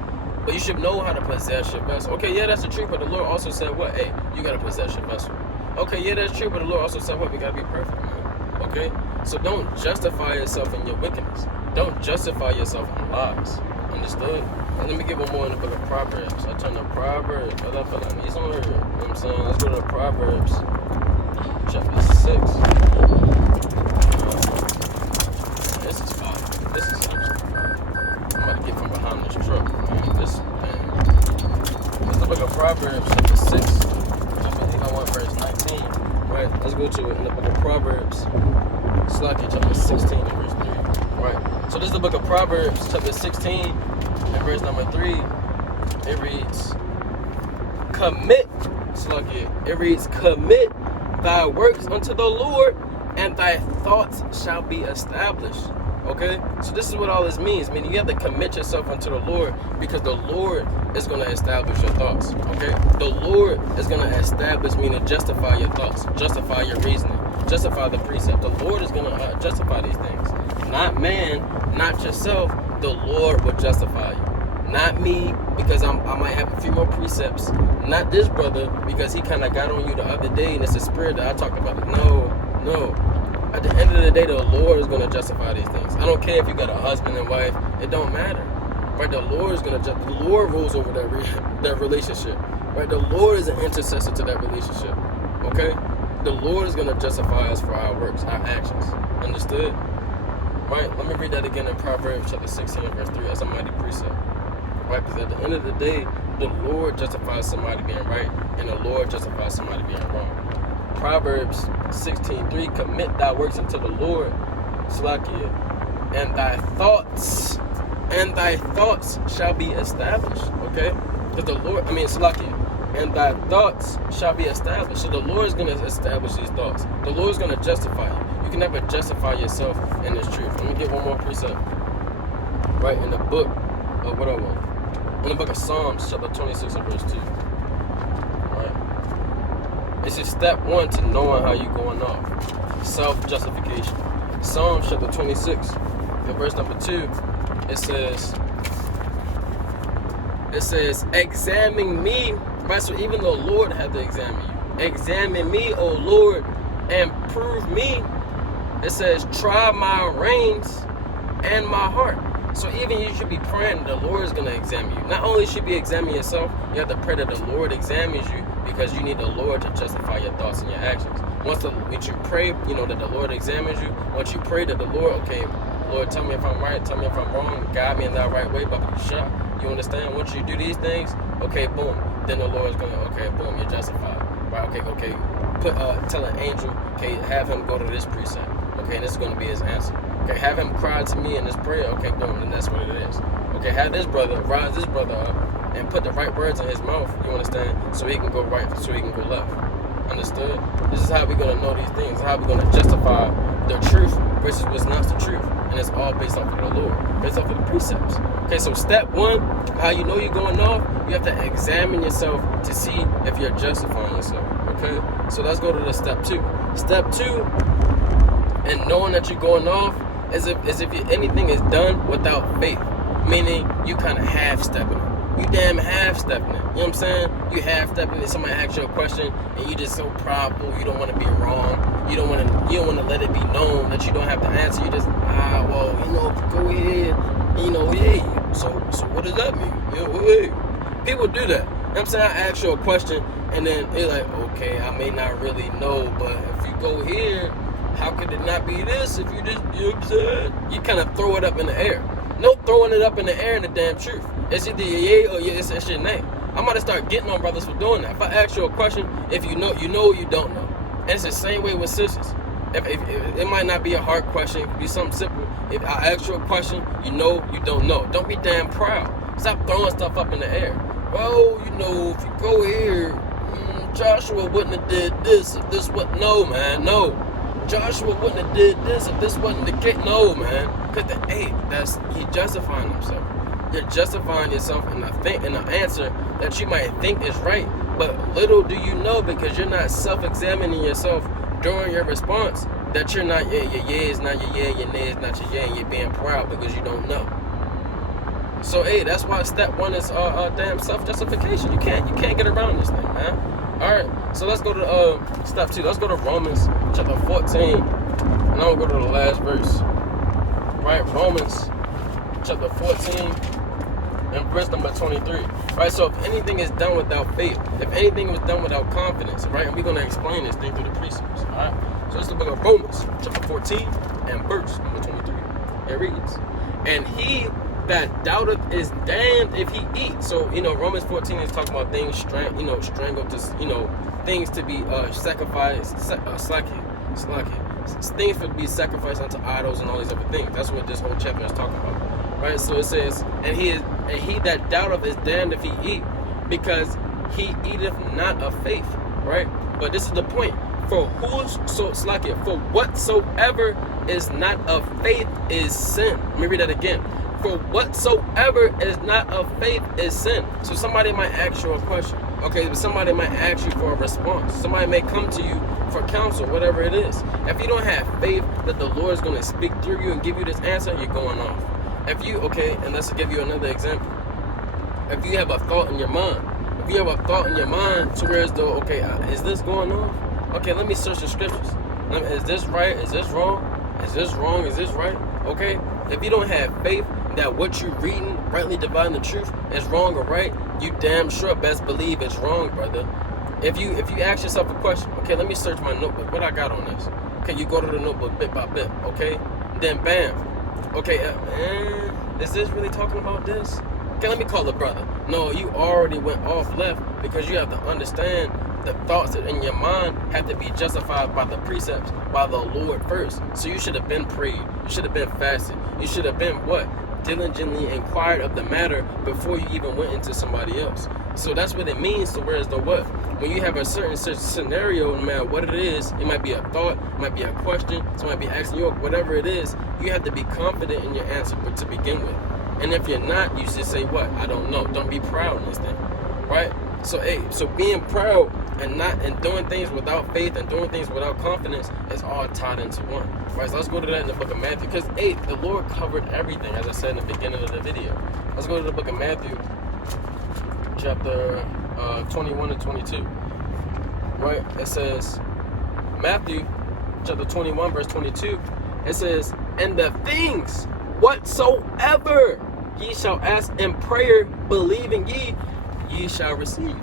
But you should know how to possess your vessel. Okay, yeah, that's the truth, but the Lord also said what? Hey, you got to possess your vessel. Okay, yeah, that's true, but the Lord also said what? We got to be perfect, man. Okay? So don't justify yourself in your wickedness. Don't justify yourself in lies. Understood? And let me get one more in the book of Proverbs. I turn to Proverbs. I feel like I need some word. You know what I'm saying? Let's go to Proverbs chapter 6. This is fire. This is actually fire. I'm about to get from behind this truck, man. This is the book of Proverbs chapter 6. I think I want verse 19. Right? Let's go to it in the book of Proverbs. Slacky chapter 16 and verse 3. Right? So this is the book of Proverbs chapter 16 and verse number 3. It reads, commit thy works unto the Lord, and thy thoughts shall be established. Okay? So this is what all this means. I mean, you have to commit yourself unto the Lord, because the Lord is going to establish your thoughts. Okay? The Lord is going to establish, meaning justify your thoughts, justify your reasoning, justify the precept. The Lord is going to justify these things. Not man, not yourself. The Lord will justify you. Not me, because I might have a few more precepts. Not this brother, because he kind of got on you the other day, and it's the spirit that I talked about. No. At the end of the day, the Lord is going to justify these things. I don't care if you got a husband and wife. It don't matter. Right? The Lord is going to the Lord rules over that relationship. Right? The Lord is an intercessor to that relationship. Okay? The Lord is going to justify us for our works, our actions. Understood? Right? Let me read that again in Proverbs chapter 16, verse 3. That's a mighty precept. Right? Because at the end of the day, the Lord justifies somebody being right, and the Lord justifies somebody being wrong. Proverbs 16:3, commit thy works unto the Lord, Slakia, and thy thoughts shall be established. Okay? Because the Lord, Slakia, and thy thoughts shall be established. So the Lord is going to establish these thoughts. The Lord is going to justify you. You can never justify yourself in this truth. Let me get one more precept. Right, in the book of what I want. In the book of Psalms, chapter 26 and verse 2. Right? This is step one to knowing how you're going off. Self-justification. Psalms chapter 26 and verse number 2, it says, examine me. Right, so even the Lord had to examine you. Examine me, O Lord, and prove me. It says, try my reins and my heart. So even you should be praying the Lord is going to examine you. Not only should you be examining yourself, you have to pray that the Lord examines you, because you need the Lord to justify your thoughts and your actions. Once you pray, that the Lord examines you. Once you pray that the Lord, okay, Lord, tell me if I'm right, tell me if I'm wrong, guide me in that right way, but shut. You understand? Once you do these things, okay, boom, then the Lord's going to, okay, boom, you're justified. Right, okay, tell an angel, okay, have him go to this precept. Okay, and this is going to be his answer. Okay, have him cry to me in this prayer. Okay, boom, and that's what it is. Okay, have this brother, rise this brother up and put the right words in his mouth, you understand? So he can go right, so he can go left. Understood? This is how we're going to know these things, how we're going to justify the truth versus what's not the truth. And it's all based off of the Lord, based off of the precepts. Okay, so step one, how you know you're going off, you have to examine yourself to see if you're justifying yourself. Okay, so let's go to the step two. Step two, and knowing that you're going off, is if anything is done without faith, meaning you kind of half-stepping it. You damn half-stepping it. You know what I'm saying? You half-stepping it. Somebody asks you a question and you just so prideful. You don't want to be wrong. You don't want to let it be known that you don't have to answer. You just go ahead. Hey. So what does that mean? Hey. People do that. You know what I'm saying? I ask you a question and then they're like, okay, I may not really know, but if you go here, how could it not be this if you just, you know what I'm saying? You kind of throw it up in the air. No throwing it up in the air in the damn truth. It's either your yay or it's your nay. I'm about to start getting on brothers for doing that. If I ask you a question, if you know, you don't know. And it's the same way with sisters. If it might not be a hard question, it could be something simple. If I ask you a question, you know, you don't know. Don't be damn proud. Stop throwing stuff up in the air. Well, if you go here, Joshua wouldn't have did this if this wasn't. No, man, no. Joshua wouldn't have did this if this wasn't the case. No, man. Because he's justifying himself. You're justifying yourself in the answer that you might think is right. But little do you know, because you're not self-examining yourself during your response, that you're not, your yay is not your yay, your nay is not your yay, and you're being proud because you don't know. So, that's why step one is damn self-justification. You can't get around this thing, man. All right, so let's go to step two. Let's go to Romans chapter 14, and I'm gonna go to the last verse. Right, Romans chapter 14 and verse number 23. Right, so if anything is done without faith, if anything was done without confidence, right, and we're gonna explain this thing through the precepts. All right, so it's the book of Romans chapter 14 and verse number 23. It reads, "And he that doubteth is damned if he eat." So, Romans 14 is talking about things, strangled to, things to be sacrificed, things to be sacrificed unto idols and all these other things. That's what this whole chapter is talking about, right? So it says, and he that doubteth is damned if he eat, because he eateth not of faith, right? But this is the point. For whatsoever is not of faith is sin. Let me read that again. For whatsoever is not of faith is sin. So somebody might ask you a question. Okay, but somebody might ask you for a response. Somebody may come to you for counsel, whatever it is. If you don't have faith that the Lord is going to speak through you and give you this answer, you're going off. And let's give you another example. If you have a thought in your mind, to where as though, okay, is this going on? Okay, let me search the scriptures. Is this right? Is this wrong? Is this wrong? Is this right? Okay, if you don't have faith that what you're reading, rightly dividing the truth, is wrong or right, you damn sure best believe it's wrong, brother. If you ask yourself a question, okay, let me search my notebook. What I got on this? Okay, you go to the notebook bit by bit, okay? Then bam. Okay, is this really talking about this? Okay, let me call the brother. No, you already went off left, because you have to understand the thoughts that in your mind have to be justified by the precepts, by the Lord first. So you should have been prayed. You should have been fasted. You should have been what? Diligently inquired of the matter before you even went into somebody else. So that's what it means to whereas the what. When you have a certain scenario, no matter what it is, it might be a thought, it might be a question, someone might be asking you, whatever it is, you have to be confident in your answer to begin with. And if you're not, you should say what? I don't know. Don't be proud in this thing, right? So so being proud and doing things without faith and doing things without confidence is all tied into one, right? So let's go to that in the book of Matthew, because the Lord covered everything, as I said in the beginning of the video. Let's go to the book of Matthew, chapter 21 and 22, right? It says, Matthew chapter 21 verse 22, it says, and the things whatsoever ye shall ask in prayer, believing ye shall receive.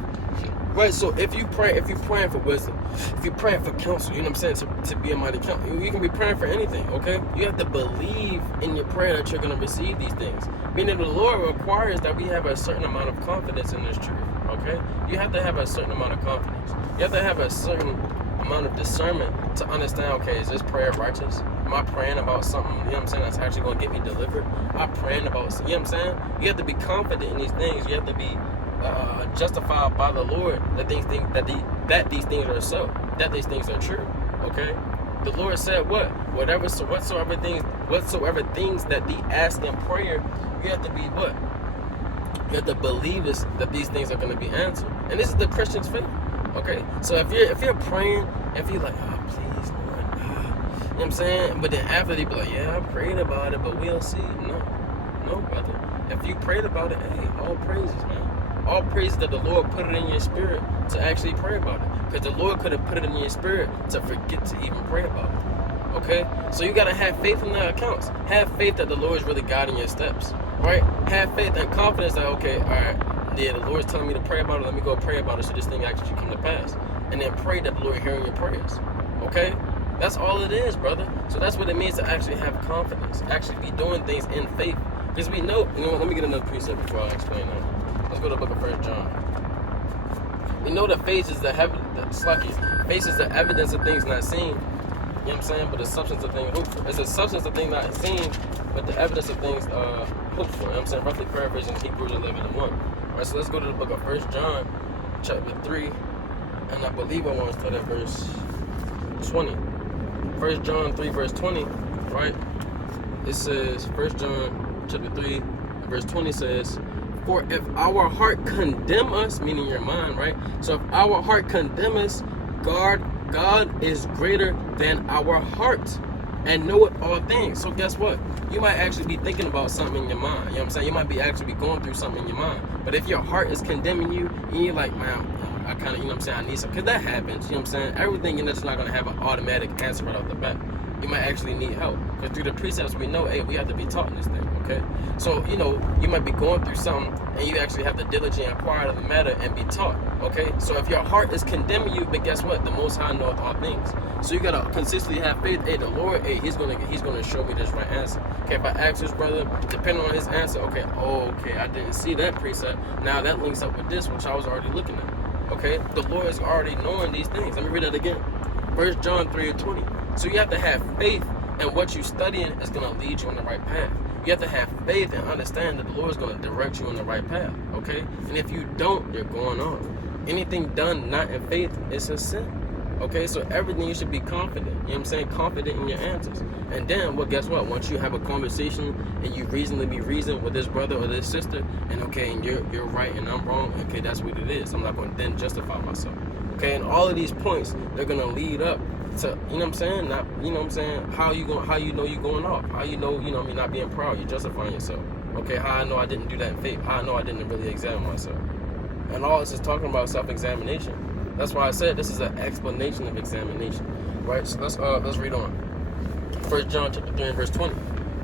Right, so if you're praying for wisdom, if you're praying for counsel, you know what I'm saying, to be a mighty counsel, you can be praying for anything, okay? You have to believe in your prayer that you're going to receive these things. Meaning the Lord requires that we have a certain amount of confidence in this truth, okay? You have to have a certain amount of confidence. You have to have a certain amount of discernment to understand, okay, is this prayer righteous? Am I praying about something, you know what I'm saying, that's actually going to get me delivered? I'm praying about, you know what I'm saying? You have to be confident in these things. You have to be justified by the Lord that these things are so, that these things are true. Okay, the Lord said whatsoever things that thee ask in prayer, you have to be what? You have to believe that these things are going to be answered, and this is the Christian's faith. Okay, so if you're praying, if you're like, oh please Lord, you know what I'm saying, but then after they be like, yeah, I prayed about it, but we'll see. No, brother. If you prayed about it, hey, all praises, man. All praise that the Lord put it in your spirit to actually pray about it. Because the Lord could have put it in your spirit to forget to even pray about it. Okay? So you got to have faith in that accounts. Have faith that the Lord is really guiding your steps. Right? Have faith and confidence that, okay, all right, yeah, the Lord's telling me to pray about it. Let me go pray about it so this thing actually come to pass. And then pray that the Lord hearing your prayers. Okay? That's all it is, brother. So that's what it means to actually have confidence. Actually be doing things in faith. Because we know, you know what, let me get another precept before I explain that. Let's go to the book of 1 John. We know that faith is the evidence of things not seen. You know what I'm saying? But the substance of things hoped for. It's the substance of things not seen, but the evidence of things hoped for. You know what I'm saying? Roughly paraphrasing Hebrews 11 and 1. All right, so let's go to the book of 1 John, chapter 3. And I believe I want to start at verse 20. 1 John 3, verse 20, right? It says, 1 John chapter 3, verse 20 says, for if our heart condemn us, meaning your mind, right? So if our heart condemn us, God is greater than our heart and knoweth all things. So guess what? You might actually be thinking about something in your mind. You know what I'm saying? You might be actually be going through something in your mind. But if your heart is condemning you, and you're like, man, I kind of, you know what I'm saying, I need something. Because that happens, you know what I'm saying? Everything you're just not going to have an automatic answer right off the bat. You might actually need help. Because through the precepts, we know, hey, we have to be taught in this thing, okay? So, you know, you might be going through something and you actually have to diligently inquire of the matter and be taught, okay? So if your heart is condemning you, but guess what? The Most High knoweth all things. So you got to consistently have faith. Hey, the Lord, hey, he's gonna show me this right answer. Okay, if I ask this brother, depending on his answer, okay, I didn't see that precept. Now that links up with this, which I was already looking at, okay? The Lord is already knowing these things. Let me read that again. 1 John 3 and 20. So you have to have faith, and what you're studying is going to lead you on the right path. You have to have faith and understand that the Lord is going to direct you on the right path, okay? And if you don't, you're going on. Anything done not in faith is a sin, okay? So everything you should be confident, you know what I'm saying? Confident in your answers. And then, well, guess what? Once you have a conversation and you reasonably reason with this brother or this sister, and okay, and you're right and I'm wrong, okay, that's what it is. I'm not going to then justify myself, okay? And all of these points, they're going to lead up to, you know what I'm saying? Not, you know what I'm saying? How you know you're going off? How you know, you're not being proud, you're justifying yourself. Okay, how I know I didn't do that in faith? How I know I didn't really examine myself? And all this is talking about self-examination. That's why I said this is an explanation of examination, right? So let's read on. 1 John chapter 3 and verse 20,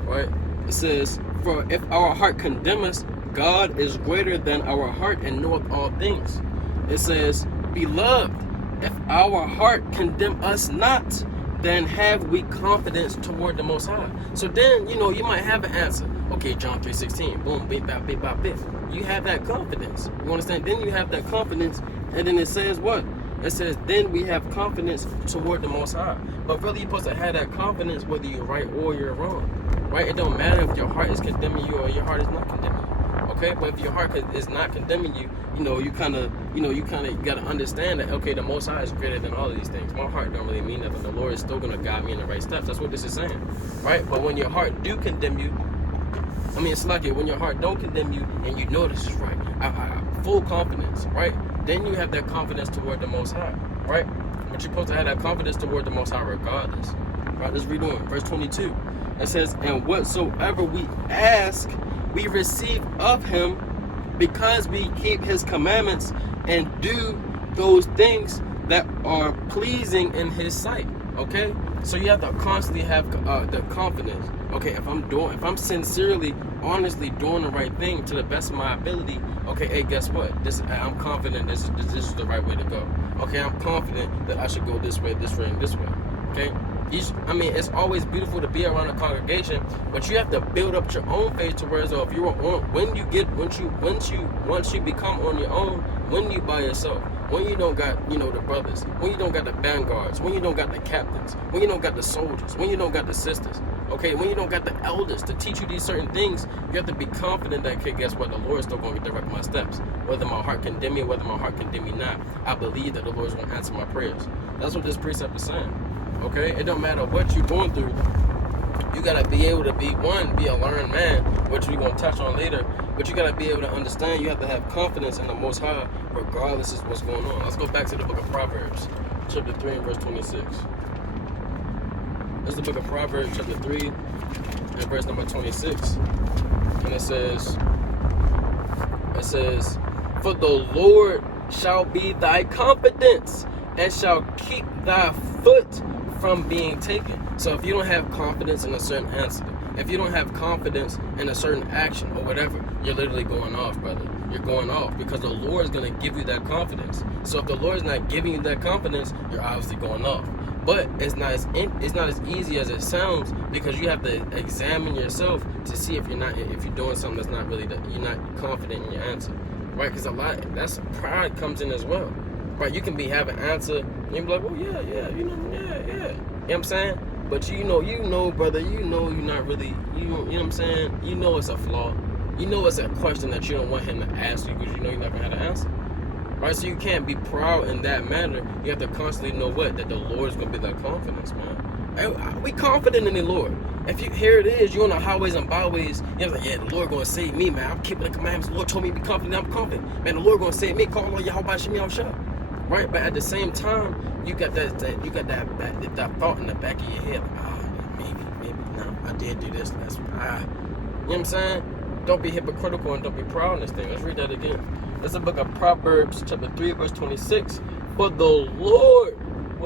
right? It says, for if our heart condemn us, God is greater than our heart and knoweth all things. It says, beloved, if our heart condemn us not, then have we confidence toward the Most High. So then, you might have an answer. Okay, John 3:16, boom, beep, bop, beep, bop, beep. You have that confidence. You understand? Then you have that confidence, and then it says what? It says, then we have confidence toward the Most High. But really, you're supposed to have that confidence whether you're right or you're wrong, right? It don't matter if your heart is condemning you or your heart is not condemning you. Okay, but if your heart is not condemning you, you kind of got to understand that, okay, the Most High is greater than all of these things. My heart don't really mean nothing. The Lord is still going to guide me in the right steps. That's what this is saying, right? But when your heart do condemn you, it's like it. When your heart don't condemn you and you know this is right, full confidence, right? Then you have that confidence toward the Most High, right? But you're supposed to have that confidence toward the Most High regardless. Right, let's read on. Verse 22. It says, and whatsoever we ask, we receive of him, because we keep his commandments and do those things that are pleasing in his sight. Okay? So you have to constantly have the confidence. Okay, if I'm sincerely, honestly doing the right thing to the best of my ability, okay, hey, guess what? I'm confident this is the right way to go. Okay, I'm confident that I should go this way, and this way. Okay? It's always beautiful to be around a congregation, but you have to build up your own faith to where if you're on, once you become on your own, when you by yourself, when you don't got the brothers, when you don't got the vanguards, when you don't got the captains, when you don't got the soldiers, when you don't got the sisters, okay, when you don't got the elders to teach you these certain things, you have to be confident that, okay, guess what, the Lord is still going to direct my steps, whether my heart condemn me, whether my heart condemn me not. I believe that the Lord is going to answer my prayers. That's what this precept is saying. Okay, it don't matter what you're going through. You gotta be able to be a learned man, which we're gonna touch on later. But you gotta be able to understand. You have to have confidence in the Most High, regardless of what's going on. Let's go back to the book of Proverbs, chapter 3 and verse 26. This is the book of Proverbs, chapter 3 and verse number 26, and it says, "For the Lord shall be thy confidence, and shall keep thy foot from being taken." So if you don't have confidence in a certain answer, if you don't have confidence in a certain action or whatever, you're literally going off, brother. You're going off because the Lord is going to give you that confidence. So if the Lord is not giving you that confidence, you're obviously going off. But it's not as easy as it sounds, because you have to examine yourself to see if you're doing something that's not really you're not confident in your answer, right? Because that's pride comes in as well. Right, you can have an answer, and you be like, oh, yeah, you know what I'm saying? But you know, brother, you're not really, you know what I'm saying? You know it's a flaw. You know it's a question that you don't want him to ask you, because you know you're not going to have an answer. Right, so you can't be proud in that manner. You have to constantly know that the Lord is going to be that confidence, man. We confident in the Lord. If here it is, you're on the highways and byways, you're like, yeah, the Lord going to save me, man. I'm keeping the commandments. The Lord told me to be confident. I'm confident. Man, the Lord going to save me. Call on Yahweh Shemi Al-Shah. Right, but at the same time, you got that thought in the back of your head, like, maybe no, I did do this. You know what I'm saying? Don't be hypocritical and don't be proud in this thing. Let's read that again. It's the book of Proverbs, chapter 3, verse 26. "For the Lord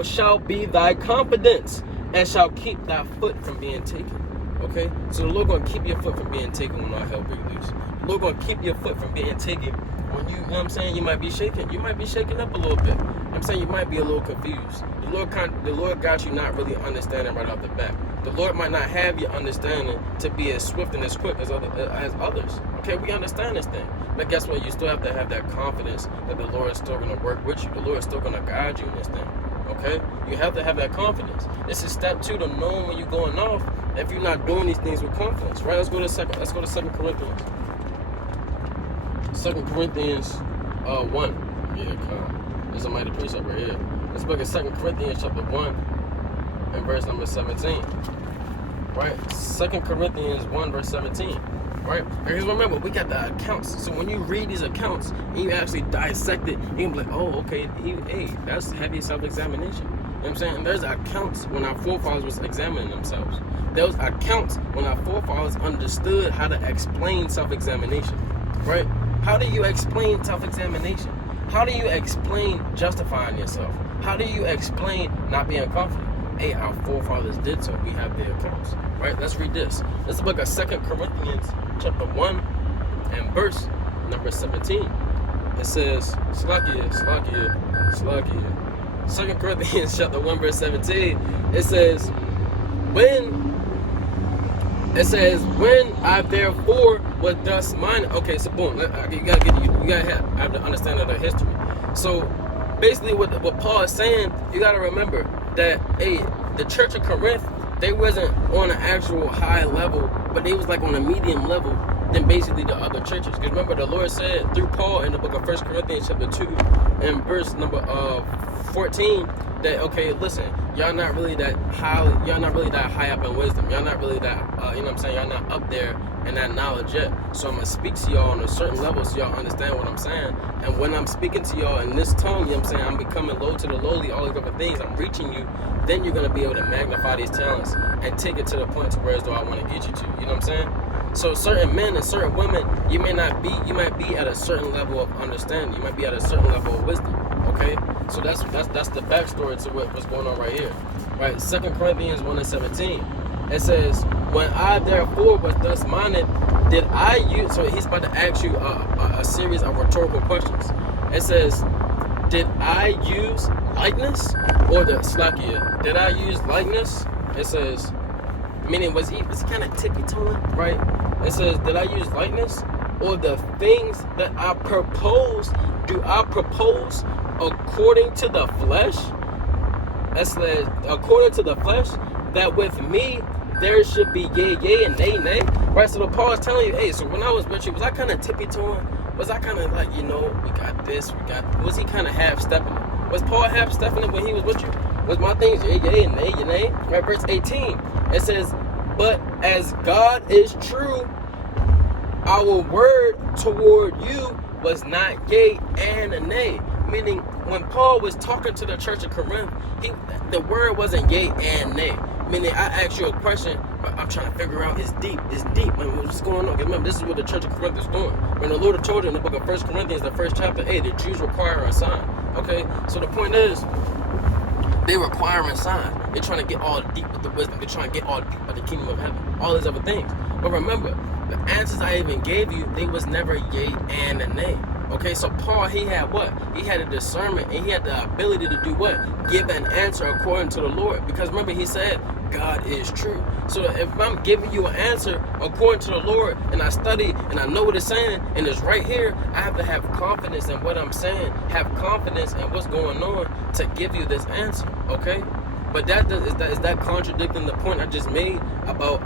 shall be thy confidence, and shall keep thy foot from being taken." Okay, so the Lord gonna keep your foot from being taken when all hell breaks loose. The Lord gonna keep your foot from being taken when you know what I'm saying, you might be shaking. You might be shaking up a little bit. I'm saying you might be a little confused. The Lord got you not really understanding right off the bat. The Lord might not have your understanding to be as swift and as quick as others. Okay, we understand this thing. But guess what? You still have to have that confidence that the Lord is still going to work with you. The Lord is still going to guide you in this thing. Okay? You have to have that confidence. This is step 2 to knowing when you're going off if you're not doing these things with confidence. Right? Let's go to 2 Corinthians. 2 Corinthians 1. Yeah, there's a mighty precept right here. Let's look at 2 Corinthians chapter 1 and verse number 17. Right? 2 Corinthians 1 verse 17. Right? Because remember, we got the accounts. So when you read these accounts and you actually dissect it, you can be like, oh, okay, hey, that's heavy self-examination. You know what I'm saying? And there's accounts when our forefathers was examining themselves. There was accounts when our forefathers understood how to explain self-examination. Right? How do you explain self-examination? How do you explain justifying yourself? How do you explain not being confident? Hey, our forefathers did so. We have their accounts. Right? Let's read this. Let's look at 2 Corinthians chapter 1 and verse number 17. It says, Slakia. 2 Corinthians chapter 1 verse 17. It says, when I therefore was thus minded. Okay, so boom, you gotta have the understanding of the history. So basically, what Paul is saying, you gotta remember that the Church of Corinth, they wasn't on an actual high level, but they was like on a medium level. than basically the other churches. Because remember, the Lord said through Paul in the book of 1 Corinthians chapter 2 and verse number 14 that, okay, listen, y'all not really that high up in wisdom. Y'all not really that, you know what I'm saying? Y'all not up there in that knowledge yet. So I'm going to speak to y'all on a certain level so y'all understand what I'm saying. And when I'm speaking to y'all in this tone, you know what I'm saying? I'm becoming low to the lowly, all these other things. I'm reaching you. Then you're going to be able to magnify these talents and take it to the point to where as though I want to get you to. You know what I'm saying? So certain men and certain women, you might be at a certain level of understanding. You might be at a certain level of wisdom. Okay? So that's the backstory to what's going on right here. Right? 2 Corinthians 1:17. It says, when I therefore was thus minded, did I use, so he's about to ask you a series of rhetorical questions. It says, did I use likeness or the slakia? Did I use likeness? It says, meaning was he kind of tippy-toeing, right? It says, did I use likeness or the things that I propose? Do I propose according to the flesh? It says, according to the flesh, that with me there should be yea, yea, and nay, nay. Right, so the Paul is telling you, hey, so when I was with you, was I kind of tippy-toeing? Was I kind of like, you know, we got this, was he kind of half-stepping it? Was Paul half-stepping it when he was with you? Was my things yea, yea, and nay, nay? Right, verse 18, it says, but as God is true, our word toward you was not yea and nay. Meaning, when Paul was talking to the church of Corinth, the word wasn't yea and nay. Meaning, I asked you a question, I'm trying to figure out, it's deep. I mean, what's going on? Remember, this is what the church of Corinth is doing. When the Lord told you in the book of 1 Corinthians, the first chapter, hey, the Jews require a sign. Okay? So the point is, they require a sign. They're trying to get all deep with the wisdom. They're trying to get all deep with the kingdom of heaven. All these other things. But remember, the answers I even gave you, they was never yea and a nay. Okay, so Paul, he had what? He had a discernment and he had the ability to do what? Give an answer according to the Lord. Because remember, he said, God is true. So if I'm giving you an answer according to the Lord and I study and I know what it's saying and it's right here, I have to have confidence in what I'm saying, have confidence in what's going on to give you this answer, okay? But is that contradicting the point I just made about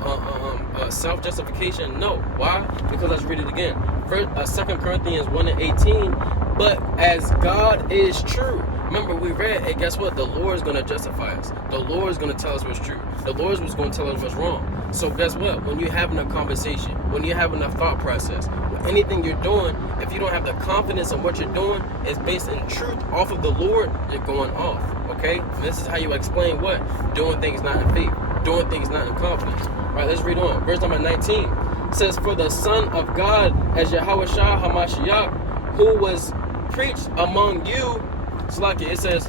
self-justification? No. Why? Because let's read it again. 2 Corinthians 1:18. But as God is true. Remember, we read, hey, guess what? The Lord is going to justify us. The Lord is going to tell us what's true. The Lord is going to tell us what's wrong. So guess what? When you're having a conversation, when you're having a thought process, with anything you're doing, if you don't have the confidence in what you're doing is based in truth off of the Lord, you're going off. Okay? And this is how you explain what? Doing things not in faith. Doing things not in confidence. All right, let's read on. Verse number 19 says, for the Son of God, as Yahushua HaMashiach, who was preached among you, it says,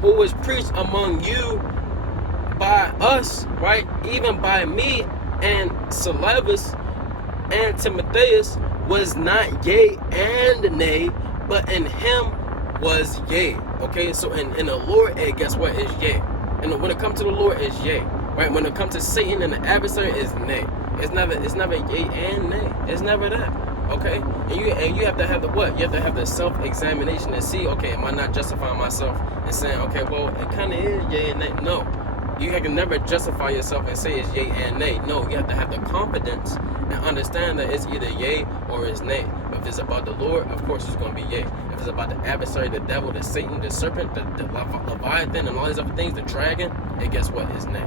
who was preached among you by us, right? Even by me and Silas and Timotheus was not yea and nay, but in him was yea. Okay, so in the Lord, guess what? Is yea. And when it comes to the Lord, is yea. Right? When it comes to Satan and the adversary, is nay. It's never yea and nay. It's never that. Okay? And you have to have the what? You have to have the self-examination and see, okay, am I not justifying myself and saying, okay, well, it kind of is yea and nay. No. You can never justify yourself and say it's yea and nay. No, you have to have the confidence and understand that it's either yea or it's nay. If it's about the Lord, of course it's going to be yea. If it's about the adversary, the devil, the Satan, the serpent, the Leviathan, and all these other things, the dragon, and guess what? It's nay.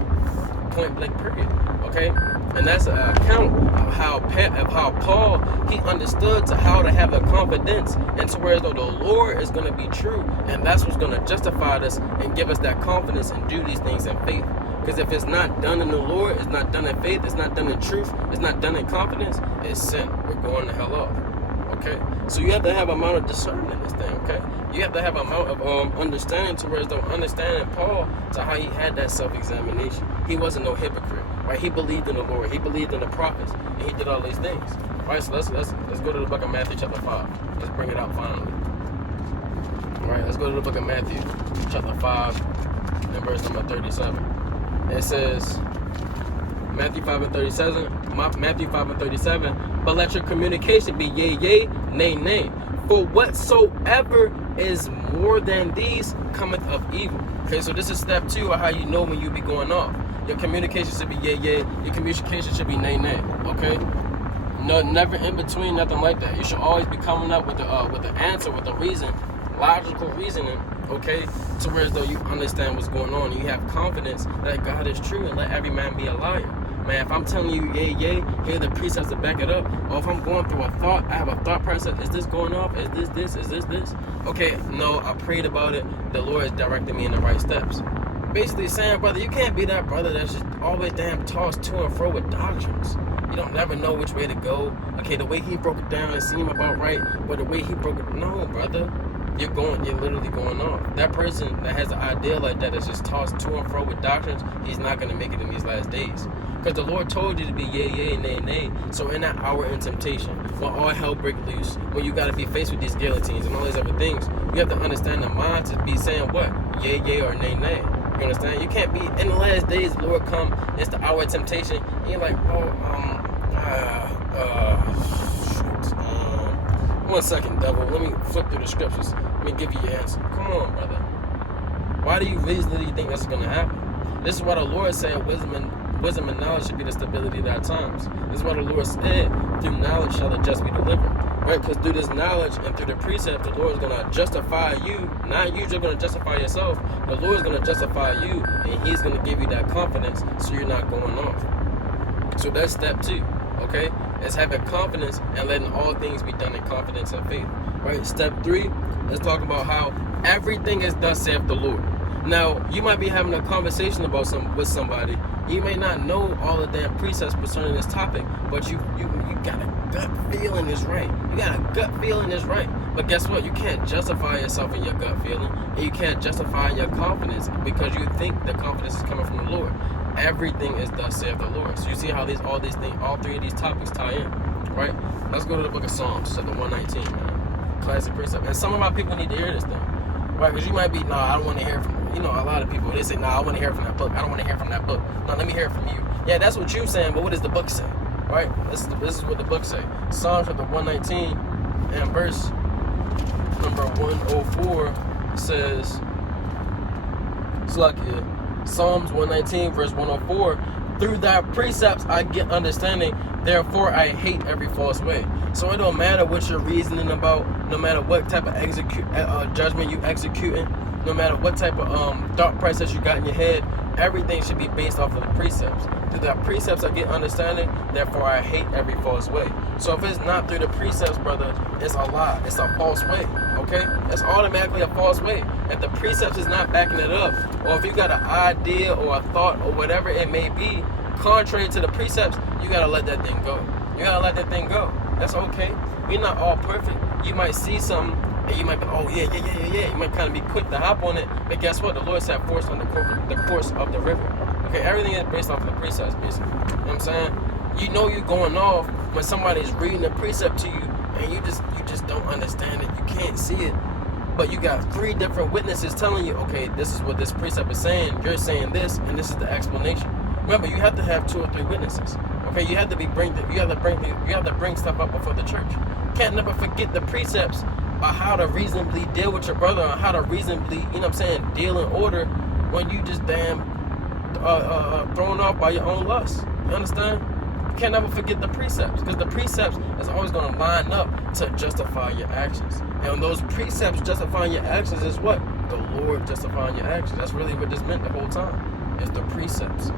Point blank, period. Okay? And that's an account of how Paul, he understood to how to have the confidence and to where as though the Lord is going to be true. And that's what's going to justify us and give us that confidence and do these things in faith. Because if it's not done in the Lord, it's not done in faith, it's not done in truth, it's not done in confidence, it's sin. We're going the hell off. Okay? So you have to have an amount of discernment in this thing, okay? You have to have an amount of understanding to where as though understanding Paul to how he had that self-examination. He wasn't no hypocrite, right? He believed in the Lord. He believed in the prophets. And he did all these things. Right? So let's go to the book of Matthew chapter 5. Let's bring it out finally. All right, let's go to the book of Matthew chapter 5 and verse number 37. It says, Matthew 5 and 37, but let your communication be yea, yea, nay, nay. For whatsoever is more than these cometh of evil. Okay, so this is step 2 of how you know when you be going off. Your communication should be yea, yea. Your communication should be nay, nay. Okay? No, never in between, nothing like that. You should always be coming up with the answer, with the reason, logical reasoning, okay, to where as though you understand what's going on. You have confidence that God is true, and let every man be a liar. Man, if I'm telling you yay, here are the precepts to back it up. Or if I'm going through a thought, I have a thought process. Is this going off? Is this? Is this? Okay, no, I prayed about it. The Lord is directing me in the right steps. Basically saying, brother, you can't be that brother that's just always damn tossed to and fro with doctrines. You don't never know which way to go. Okay, the way he broke it down, it seemed about right, but the way he broke it, no, brother. You're literally going off. That person that has an idea like that is just tossed to and fro with doctrines, he's not going to make it in these last days. Because the Lord told you to be yea, nay. So in that hour in temptation, when all hell break loose, when you got to be faced with these guillotines and all these other things, you have to understand the mind to be saying what? Yea, or nay. You understand? You can't be, in the last days, the Lord come, it's the hour of temptation, and you're like, one second, devil. Let me flip through the scriptures. Let me give you your answer. Come on, brother. Why do you reasonably think this is going to happen? This is what the Lord said, wisdom and knowledge should be the stability of our times. This is what the Lord said, through knowledge shall the just be delivered. Right? Because through this knowledge and through the precept, the Lord is going to justify you. Not you just going to justify yourself. The Lord is going to justify you, and he's going to give you that confidence so you're not going off. So that's step 2. Okay, it's having confidence and letting all things be done in confidence and faith. Right. Step 3 is talking about how everything is thus saith the Lord. Now, you might be having a conversation with somebody. You may not know all the damn precepts concerning this topic, but you got a gut feeling is right. You got a gut feeling is right. But guess what? You can't justify yourself in your gut feeling, and you can't justify your confidence because you think the confidence is coming from the Lord. Everything is thus saith the Lord. So you see how all these things, all 3 of these topics tie in, right? Let's go to the book of Psalms, chapter 119, man. Classic precept. And some of my people need to hear this thing, right? Because you might be, I don't want to hear from you. You know, a lot of people, they say, I want to hear from that book. I don't want to hear from that book. No, let me hear from you. Yeah, that's what you're saying, but what does the book say, right? This is what the book say. Psalms chapter 119 and verse number 104 says, Psalms 119 verse 104, through thy precepts I get understanding, therefore I hate every false way. So it don't matter what you're reasoning about, no matter what type of judgment you executing, no matter what type of thought process you got in your head, everything should be based off of the precepts. Through the precepts I get understanding, therefore I hate every false way. So if it's not through the precepts, brother, it's a lie. It's a false way, okay? It's automatically a false way. If the precepts is not backing it up, or if you got an idea or a thought or whatever it may be, contrary to the precepts, you got to let that thing go. You got to let that thing go. That's okay. We're not all perfect. You might see something, and you might be, yeah. You might kind of be quick to hop on it, but guess what? The Lord said force on the course of the river. Okay, everything is based off of the precepts, basically. You know what I'm saying? You know you're going off when somebody's reading the precept to you, and you just don't understand it. You can't see it. But you got 3 different witnesses telling you, okay, this is what this precept is saying, you're saying this, and this is the explanation. Remember, you have to have 2 or 3 witnesses. Okay, you have to bring stuff up before the church. Can't never forget the precepts on how to reasonably deal with your brother, on how to reasonably, deal in order when you just damn thrown off by your own lust. You understand? You can't never forget the precepts, because the precepts is always going to line up to justify your actions. And those precepts justifying your actions is what? The Lord justifying your actions. That's really what this meant the whole time. It's the precepts.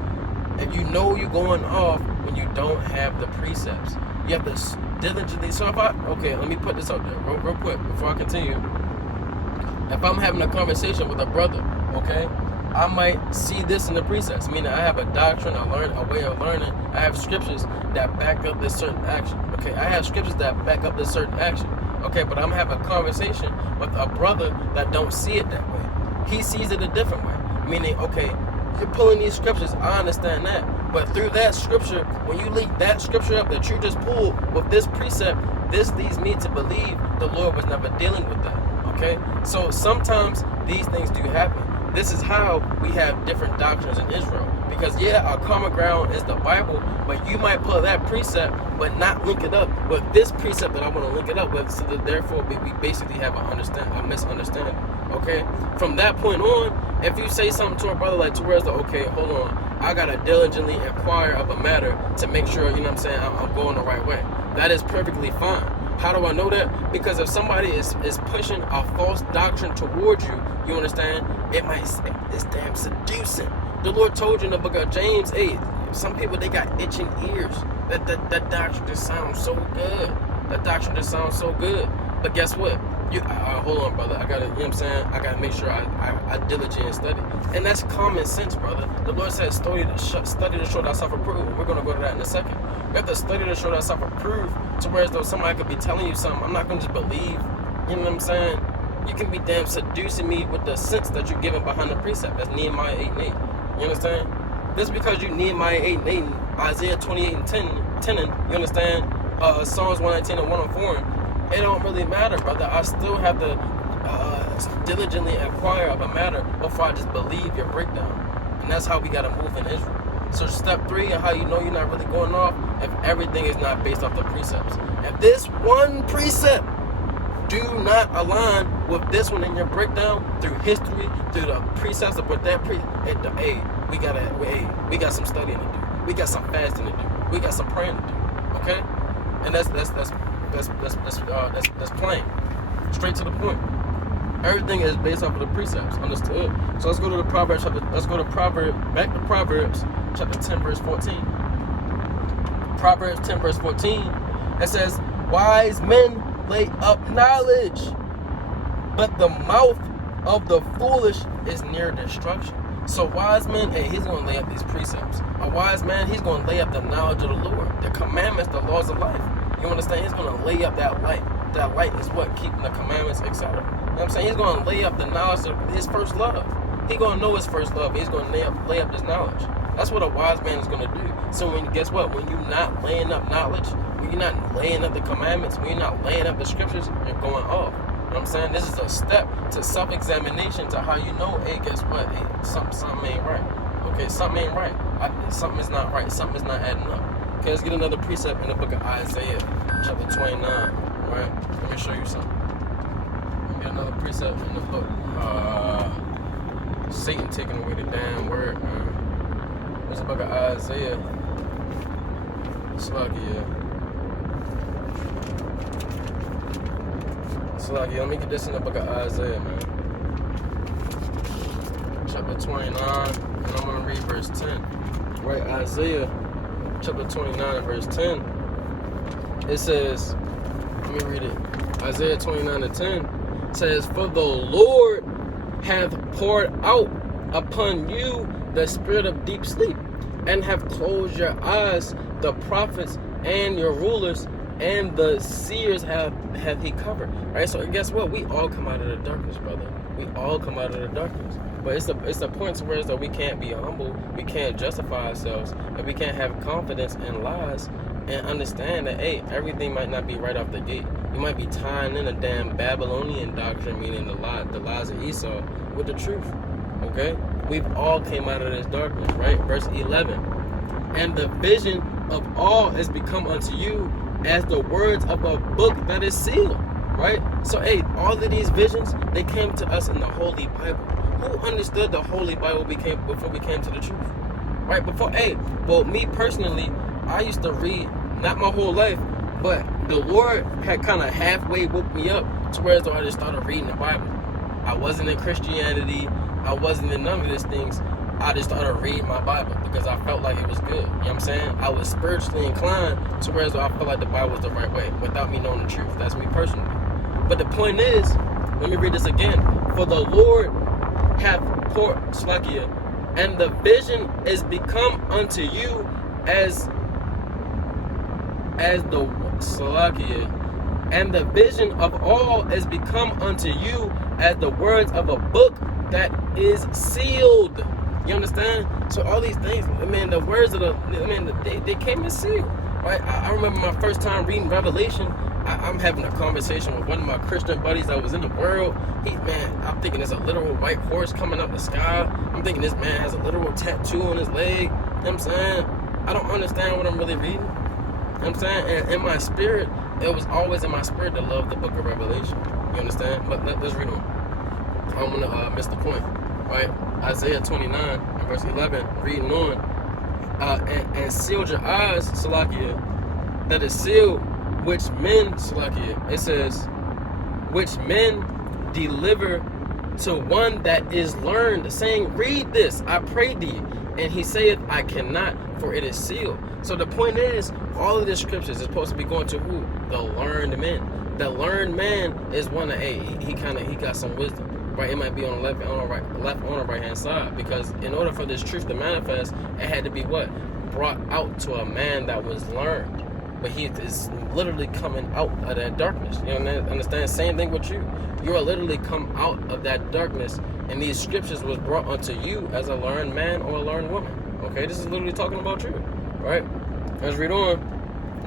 If you know you're going off when you don't have the precepts, you have to diligently. So let me put this out there real quick before I continue. If I'm having a conversation with a brother, okay, I might see this in the precepts, meaning I have a doctrine, a way of learning. I have scriptures that back up this certain action. Okay, I have scriptures that back up this certain action. Okay, but I'm having a conversation with a brother that don't see it that way. He sees it a different way. Meaning, okay, you're pulling these scriptures, I understand that. But through that scripture, when you link that scripture up that you just pulled with this precept, this leads me to believe the Lord was never dealing with that. Okay? So sometimes these things do happen. This is how we have different doctrines in Israel. Because our common ground is the Bible, but you might pull that precept but not link it up with this precept that I want to link it up with, so that therefore we basically have a misunderstanding. Okay? From that point on, if you say something to a brother like okay, hold on, I gotta diligently inquire of a matter to make sure, I'm going the right way. that is perfectly fine. How do I know that? Because if somebody is pushing a false doctrine towards you, you understand, it's damn seducing. The Lord told you in the book of James, hey, some people, they got itching ears. That doctrine just sounds so good. That doctrine just sounds so good. But guess what? Hold on, brother. I gotta, you know what I'm saying? I gotta make sure I diligently study. And that's common sense, brother. The Lord said, study to show thyself approved. We're gonna go to that in a second. You have to study to show thyself approved, to where as though somebody could be telling you something, I'm not gonna just believe. You know what I'm saying? You can be damn seducing me with the sense that you're giving behind the precept. That's Nehemiah 8:8. You understand? Just because you Nehemiah 8:8, Isaiah 28:10, you understand? Psalms 119 and 104. It don't really matter, brother. I still have to diligently inquire of a matter before I just believe your breakdown. And that's how we got to move in Israel. So step 3 of how you know you're not really going off, if everything is not based off the precepts. If this one precept do not align with this one in your breakdown through history, through the precepts of what that we got some studying to do. We got some fasting to do. We got some praying to do. Okay? And that's plain. Straight to the point. Everything is based off of the precepts. Understood? So let's go to Proverbs chapter 10, verse 14. Proverbs 10, verse 14. It says, wise men lay up knowledge, but the mouth of the foolish is near destruction. So wise men, hey, he's going to lay up these precepts. A wise man, he's going to lay up the knowledge of the Lord, the commandments, the laws of life. You understand? He's going to lay up that light. That light is what? Keeping the commandments, etc. You know what I'm saying? He's going to lay up the knowledge of his first love. He's going to know his first love. He's going to lay up this knowledge. That's what a wise man is going to do. So guess what? When you're not laying up knowledge, when you're not laying up the commandments, when you're not laying up the scriptures, you're going off. You know what I'm saying? This is a step to self-examination to how you know, hey, guess what? Hey, something ain't right. Okay, something ain't right. Something is not right. Something is not adding up. Okay, let's get another precept in the book of Isaiah, chapter 29. Right? Let me show you something. Let me get another precept in the book. Satan taking away the damn word, man. This is the book of Isaiah. Slakia, let me get this in the book of Isaiah, man. Chapter 29, and I'm going to read verse 10. Right, Isaiah, chapter 29 and verse 10. It says, let me read it. Isaiah 29 and 10 says, for the Lord hath poured out upon you the spirit of deep sleep, and have closed your eyes, the prophets and your rulers, and the seers hath he covered. Right? So guess what? We all come out of the darkness, brother. We all come out of the darkness. But it's a point to where that we can't be humble, we can't justify ourselves, and we can't have confidence in lies and understand that, hey, everything might not be right off the gate. You might be tying in a damn Babylonian doctrine, meaning the lies of Esau, with the truth. Okay? We've all came out of this darkness, right? Verse 11. And the vision of all is become unto you as the words of a book that is sealed, right? So, hey, all of these visions, they came to us in the Holy Bible. Who understood the Holy Bible before we came to the truth? Right? Me personally, I used to read, not my whole life, but the Lord had kind of halfway woke me up to where I just started reading the Bible. I wasn't in Christianity. I wasn't in none of these things. I just started reading my Bible because I felt like it was good. You know what I'm saying? I was spiritually inclined to where I felt like the Bible was the right way without me knowing the truth. That's me personally. But the point is, let me read this again. For the Lord hath poured, Slakia, and the vision is become unto you as the Slakia, and the vision of all is become unto you as the words of a book that is sealed. You understand? So all these things, man, the words of they came in sealed. Right? I remember my first time reading Revelation. I'm having a conversation with one of my Christian buddies that was in the world. I'm thinking there's a literal white horse coming up the sky. I'm thinking this man has a literal tattoo on his leg. You know what I'm saying? I don't understand what I'm really reading. You know what I'm saying? And in my spirit, it was always in my spirit to love the book of Revelation. You understand? But let's read on. I don't want to miss the point. Right? Isaiah 29 and verse 11, reading on. And sealed your eyes, Salakia, that is sealed which men, Salakia, it says, which men deliver to one that is learned, saying, read this, I pray thee. And he saith, I cannot, for it is sealed. So the point is, all of the scriptures is supposed to be going to who? The learned men. The learned man is one that, hey, he got some wisdom, right? It might be on the left on the right hand side, because in order for this truth to manifest, it had to be what? Brought out to a man that was learned. But he is literally coming out of that darkness. You understand? Same thing with you. You are literally come out of that darkness, and these scriptures was brought unto you as a learned man or a learned woman. Okay, this is literally talking about you, right? Let's read on.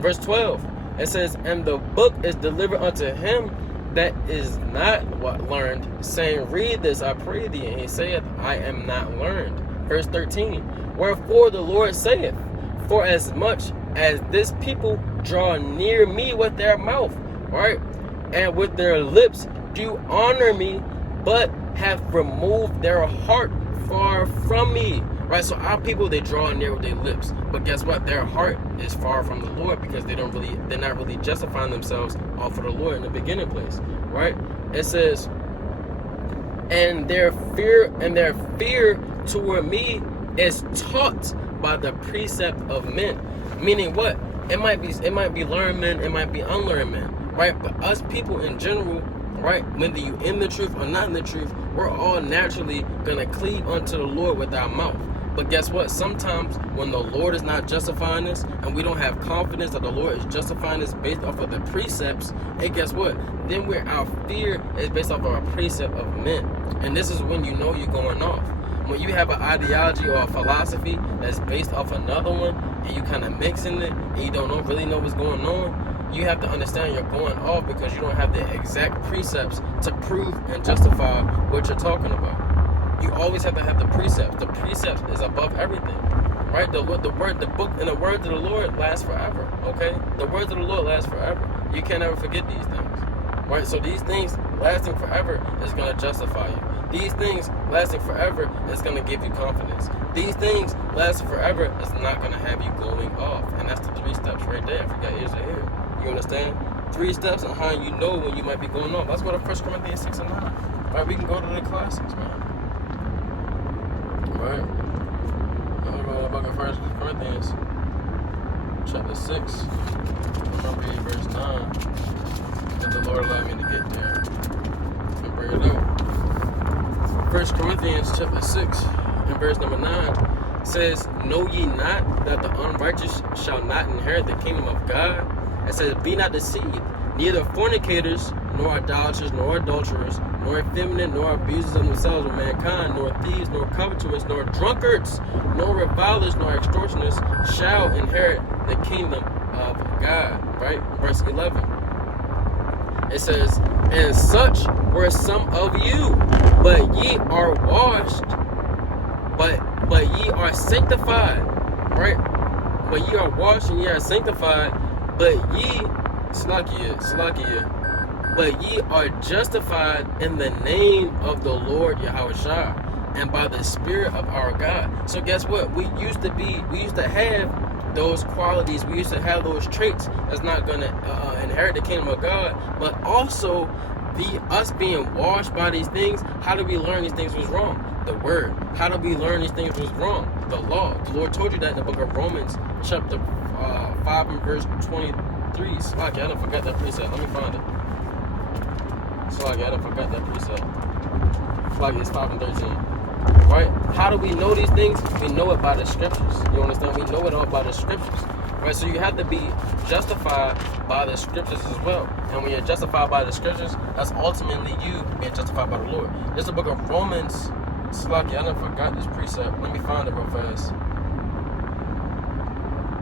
Verse 12. It says, and the book is delivered unto him that is not learned, saying, read this, I pray thee. And he saith, I am not learned. Verse 13. Wherefore the Lord saith, for as much as this people draw near me with their mouth, right, and with their lips do honor me, but have removed their heart far from me. Right, so our people, they draw near with their lips, but guess what? Their heart is far from the Lord, because they're not really justifying themselves off of the Lord in the beginning place. Right? It says, and their fear toward me is taught by the precept of men. Meaning what? It might be learned men, it might be unlearned men, right? But us people in general, right, whether you in the truth or not in the truth, we're all naturally gonna cleave unto the Lord with our mouth. But guess what? Sometimes when the Lord is not justifying us, and we don't have confidence that the Lord is justifying us based off of the precepts, and guess what? Then our fear is based off of a precept of men. And this is when you know you're going off. When you have an ideology or a philosophy that's based off another one, and you kind of mixing it, and you don't really know what's going on, you have to understand you're going off because you don't have the exact precepts to prove and justify what you're talking about. You always have to have the precepts. The precepts is above everything, right? The book and the words of the Lord last forever, okay? The words of the Lord last forever. You can't ever forget these things, right? So these things lasting forever is going to justify you. These things lasting forever is going to give you confidence. These things lasting forever is not going to have you going off. And that's the 3 steps right there. If you got ears to hear. You understand? 3 steps on how you know when you might be going off. Let's go to 1 Corinthians 6 and 9. All right, we can go to the classics, man. All right. I'm going to go back to 1 Corinthians chapter 6. I'm going to read verse 9. Let the Lord allow me to get there and bring it out. 1 Corinthians chapter 6 and verse number 9 says, know ye not that the unrighteous shall not inherit the kingdom of God? It says, be not deceived, neither fornicators, nor idolaters, nor adulterers, nor effeminate, nor abusers of themselves with mankind, nor thieves, nor covetous, nor drunkards, nor revilers, nor extortioners shall inherit the kingdom of God. Right? Verse 11. It says, and such were some of you, but ye are washed, but ye are sanctified, right? But ye are washed and ye are sanctified, but ye, Salakia, but ye are justified in the name of the Lord Yahushua, and by the Spirit of our God. So guess what? We used to have those qualities, we used to have those traits that's not going to inherit the kingdom of God, but also us being washed by these things. How do we learn these things was wrong? The word. How do we learn these things was wrong? The law. The Lord told you that in the book of Romans chapter 5 and verse 23. Slaki, I done forgot that precept. Let me find it. Slaki, I done forgot that precept. Slaki, it's 5 and 13. Right? How do we know these things? We know it by the scriptures. You understand? We know it all by the scriptures. Right? So you have to be justified by the scriptures as well. And when you're justified by the scriptures, that's ultimately you being justified by the Lord. There's the book of Romans. Slaki, I done forgot this precept. Let me find it real fast.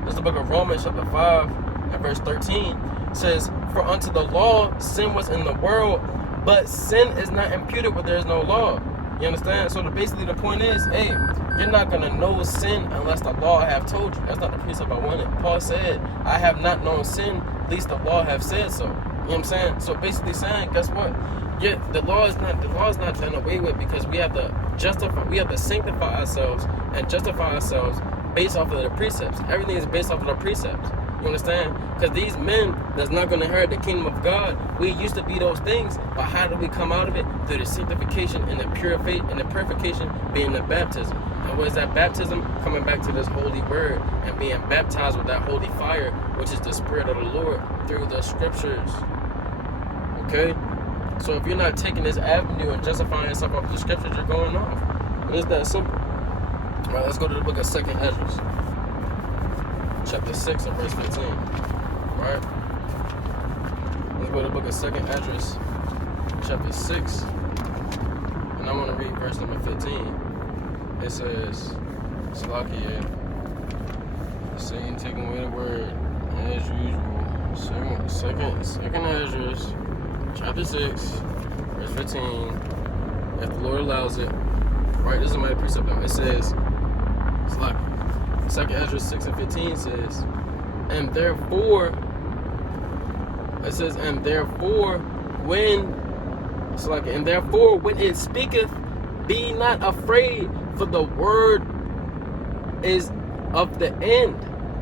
There's the book of Romans chapter 5 and verse 13. It says, for unto the law sin was in the world, but sin is not imputed where there is no law. You understand? So basically the point is, hey, you're not going to know sin unless the law have told you. That's not the precept I wanted. Paul said, I have not known sin, least the law have said so. You know what I'm saying? So basically saying, guess what? Yeah, the law is not done away with, because we have to sanctify ourselves and justify ourselves based off of the precepts. Everything is based off of the precepts. You understand? Because these men that's not going to inherit the kingdom of God, we used to be those things, but how do we come out of it? Through the sanctification and the purification being the baptism. And what is that baptism? Coming back to this holy word and being baptized with that holy fire, which is the Spirit of the Lord through the scriptures. Okay? So if you're not taking this avenue and justifying yourself off the scriptures, you're going off. And it's that simple. All right, let's go to the book of 2nd Esdras. Chapter 6 and verse 15. Right? Let's go to the book of 2nd Esdras, chapter 6. And I'm going to read verse number 15. It says, Salakia, Satan taking away the word as usual. Second Esdras, chapter 6, verse 15. If the Lord allows it. Right, this is my precept now. It says, Salakia. 2nd Esdras 6 and 15 says, and therefore when it speaketh, be not afraid, for the word is of the end,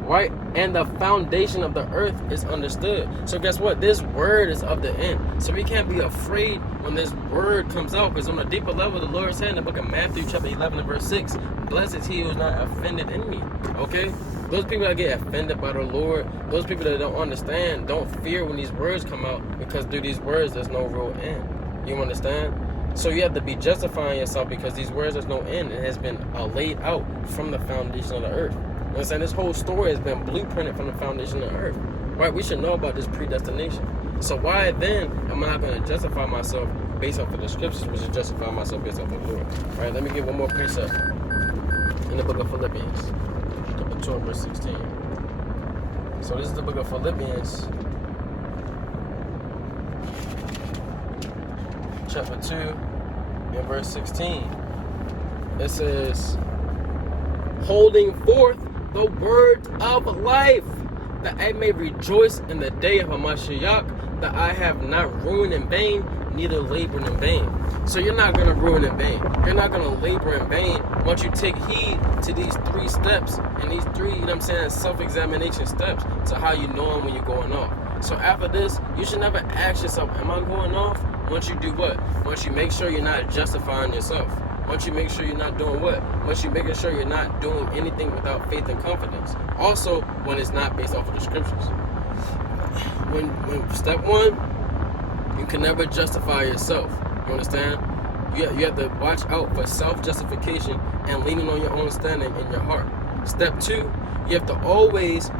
right? And the foundation of the earth is understood. So guess what? This word is of the end. So we can't be afraid when this word comes out, because on a deeper level, the Lord said in the book of Matthew chapter 11 and verse 6, blessed is he who is not offended in me. Okay? Those people that get offended by the Lord, those people that don't understand, don't fear when these words come out, because through these words, there's no real end. You understand? So you have to be justifying yourself, because these words, there's no end. It has been laid out from the foundation of the earth. You understand? This whole story has been blueprinted from the foundation of the earth. Right? We should know about this predestination. So why then am I not going to justify myself based off of the scriptures, which is justify myself based off of the Lord? Right? Let me give one more precept in the book of Philippians, chapter 2 and verse 16. So this is the book of Philippians, chapter 2 and verse 16. It says, holding forth the words of life, that I may rejoice in the day of Hamashiach, that I have not ruined in vain, neither labored in vain. So you're not going to ruin in vain. You're not going to labor in vain once you take heed to these 3 steps and these 3, you know what I'm saying, self-examination steps to how you know when you're going off. So after this, you should never ask yourself, am I going off? Once you do what? Once you make sure you're not justifying yourself. Once you make sure you're not doing what? Once you making sure you're not doing anything without faith and confidence. Also, when it's not based off of the scriptures. When step 1, you can never justify yourself. You understand? You have to watch out for self-justification and leaning on your own standing in your heart. Step 2, you have to always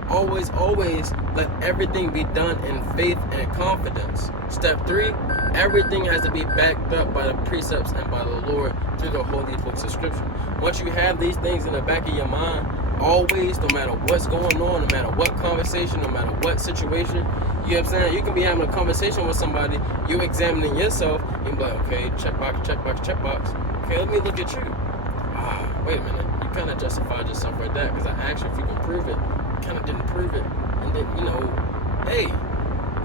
let everything be done in faith and confidence. Step 3, everything has to be backed up by the precepts and by the Lord through the holy books of scripture. Once you have these things in the back of your mind, always, no matter what's going on, no matter what conversation, no matter what situation, you know what I'm saying? You can be having a conversation with somebody, you're examining yourself, and you're like, okay, checkbox, checkbox, checkbox. Okay, let me look at you. Wait a minute, you kind of justified yourself right there, because I asked you if you can prove it. You kind of didn't prove it. And then, hey,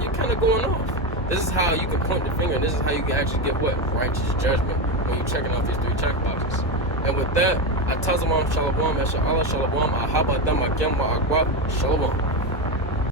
you're kind of going off. This is how you can point the finger, and this is how you can actually get what? Righteous judgment when you're checking off these 3 checkboxes. And with that, I tell them, Shalom, Esha Allah, Shalom, Ahaba, Dama, Gemma, Agwa, Shalom.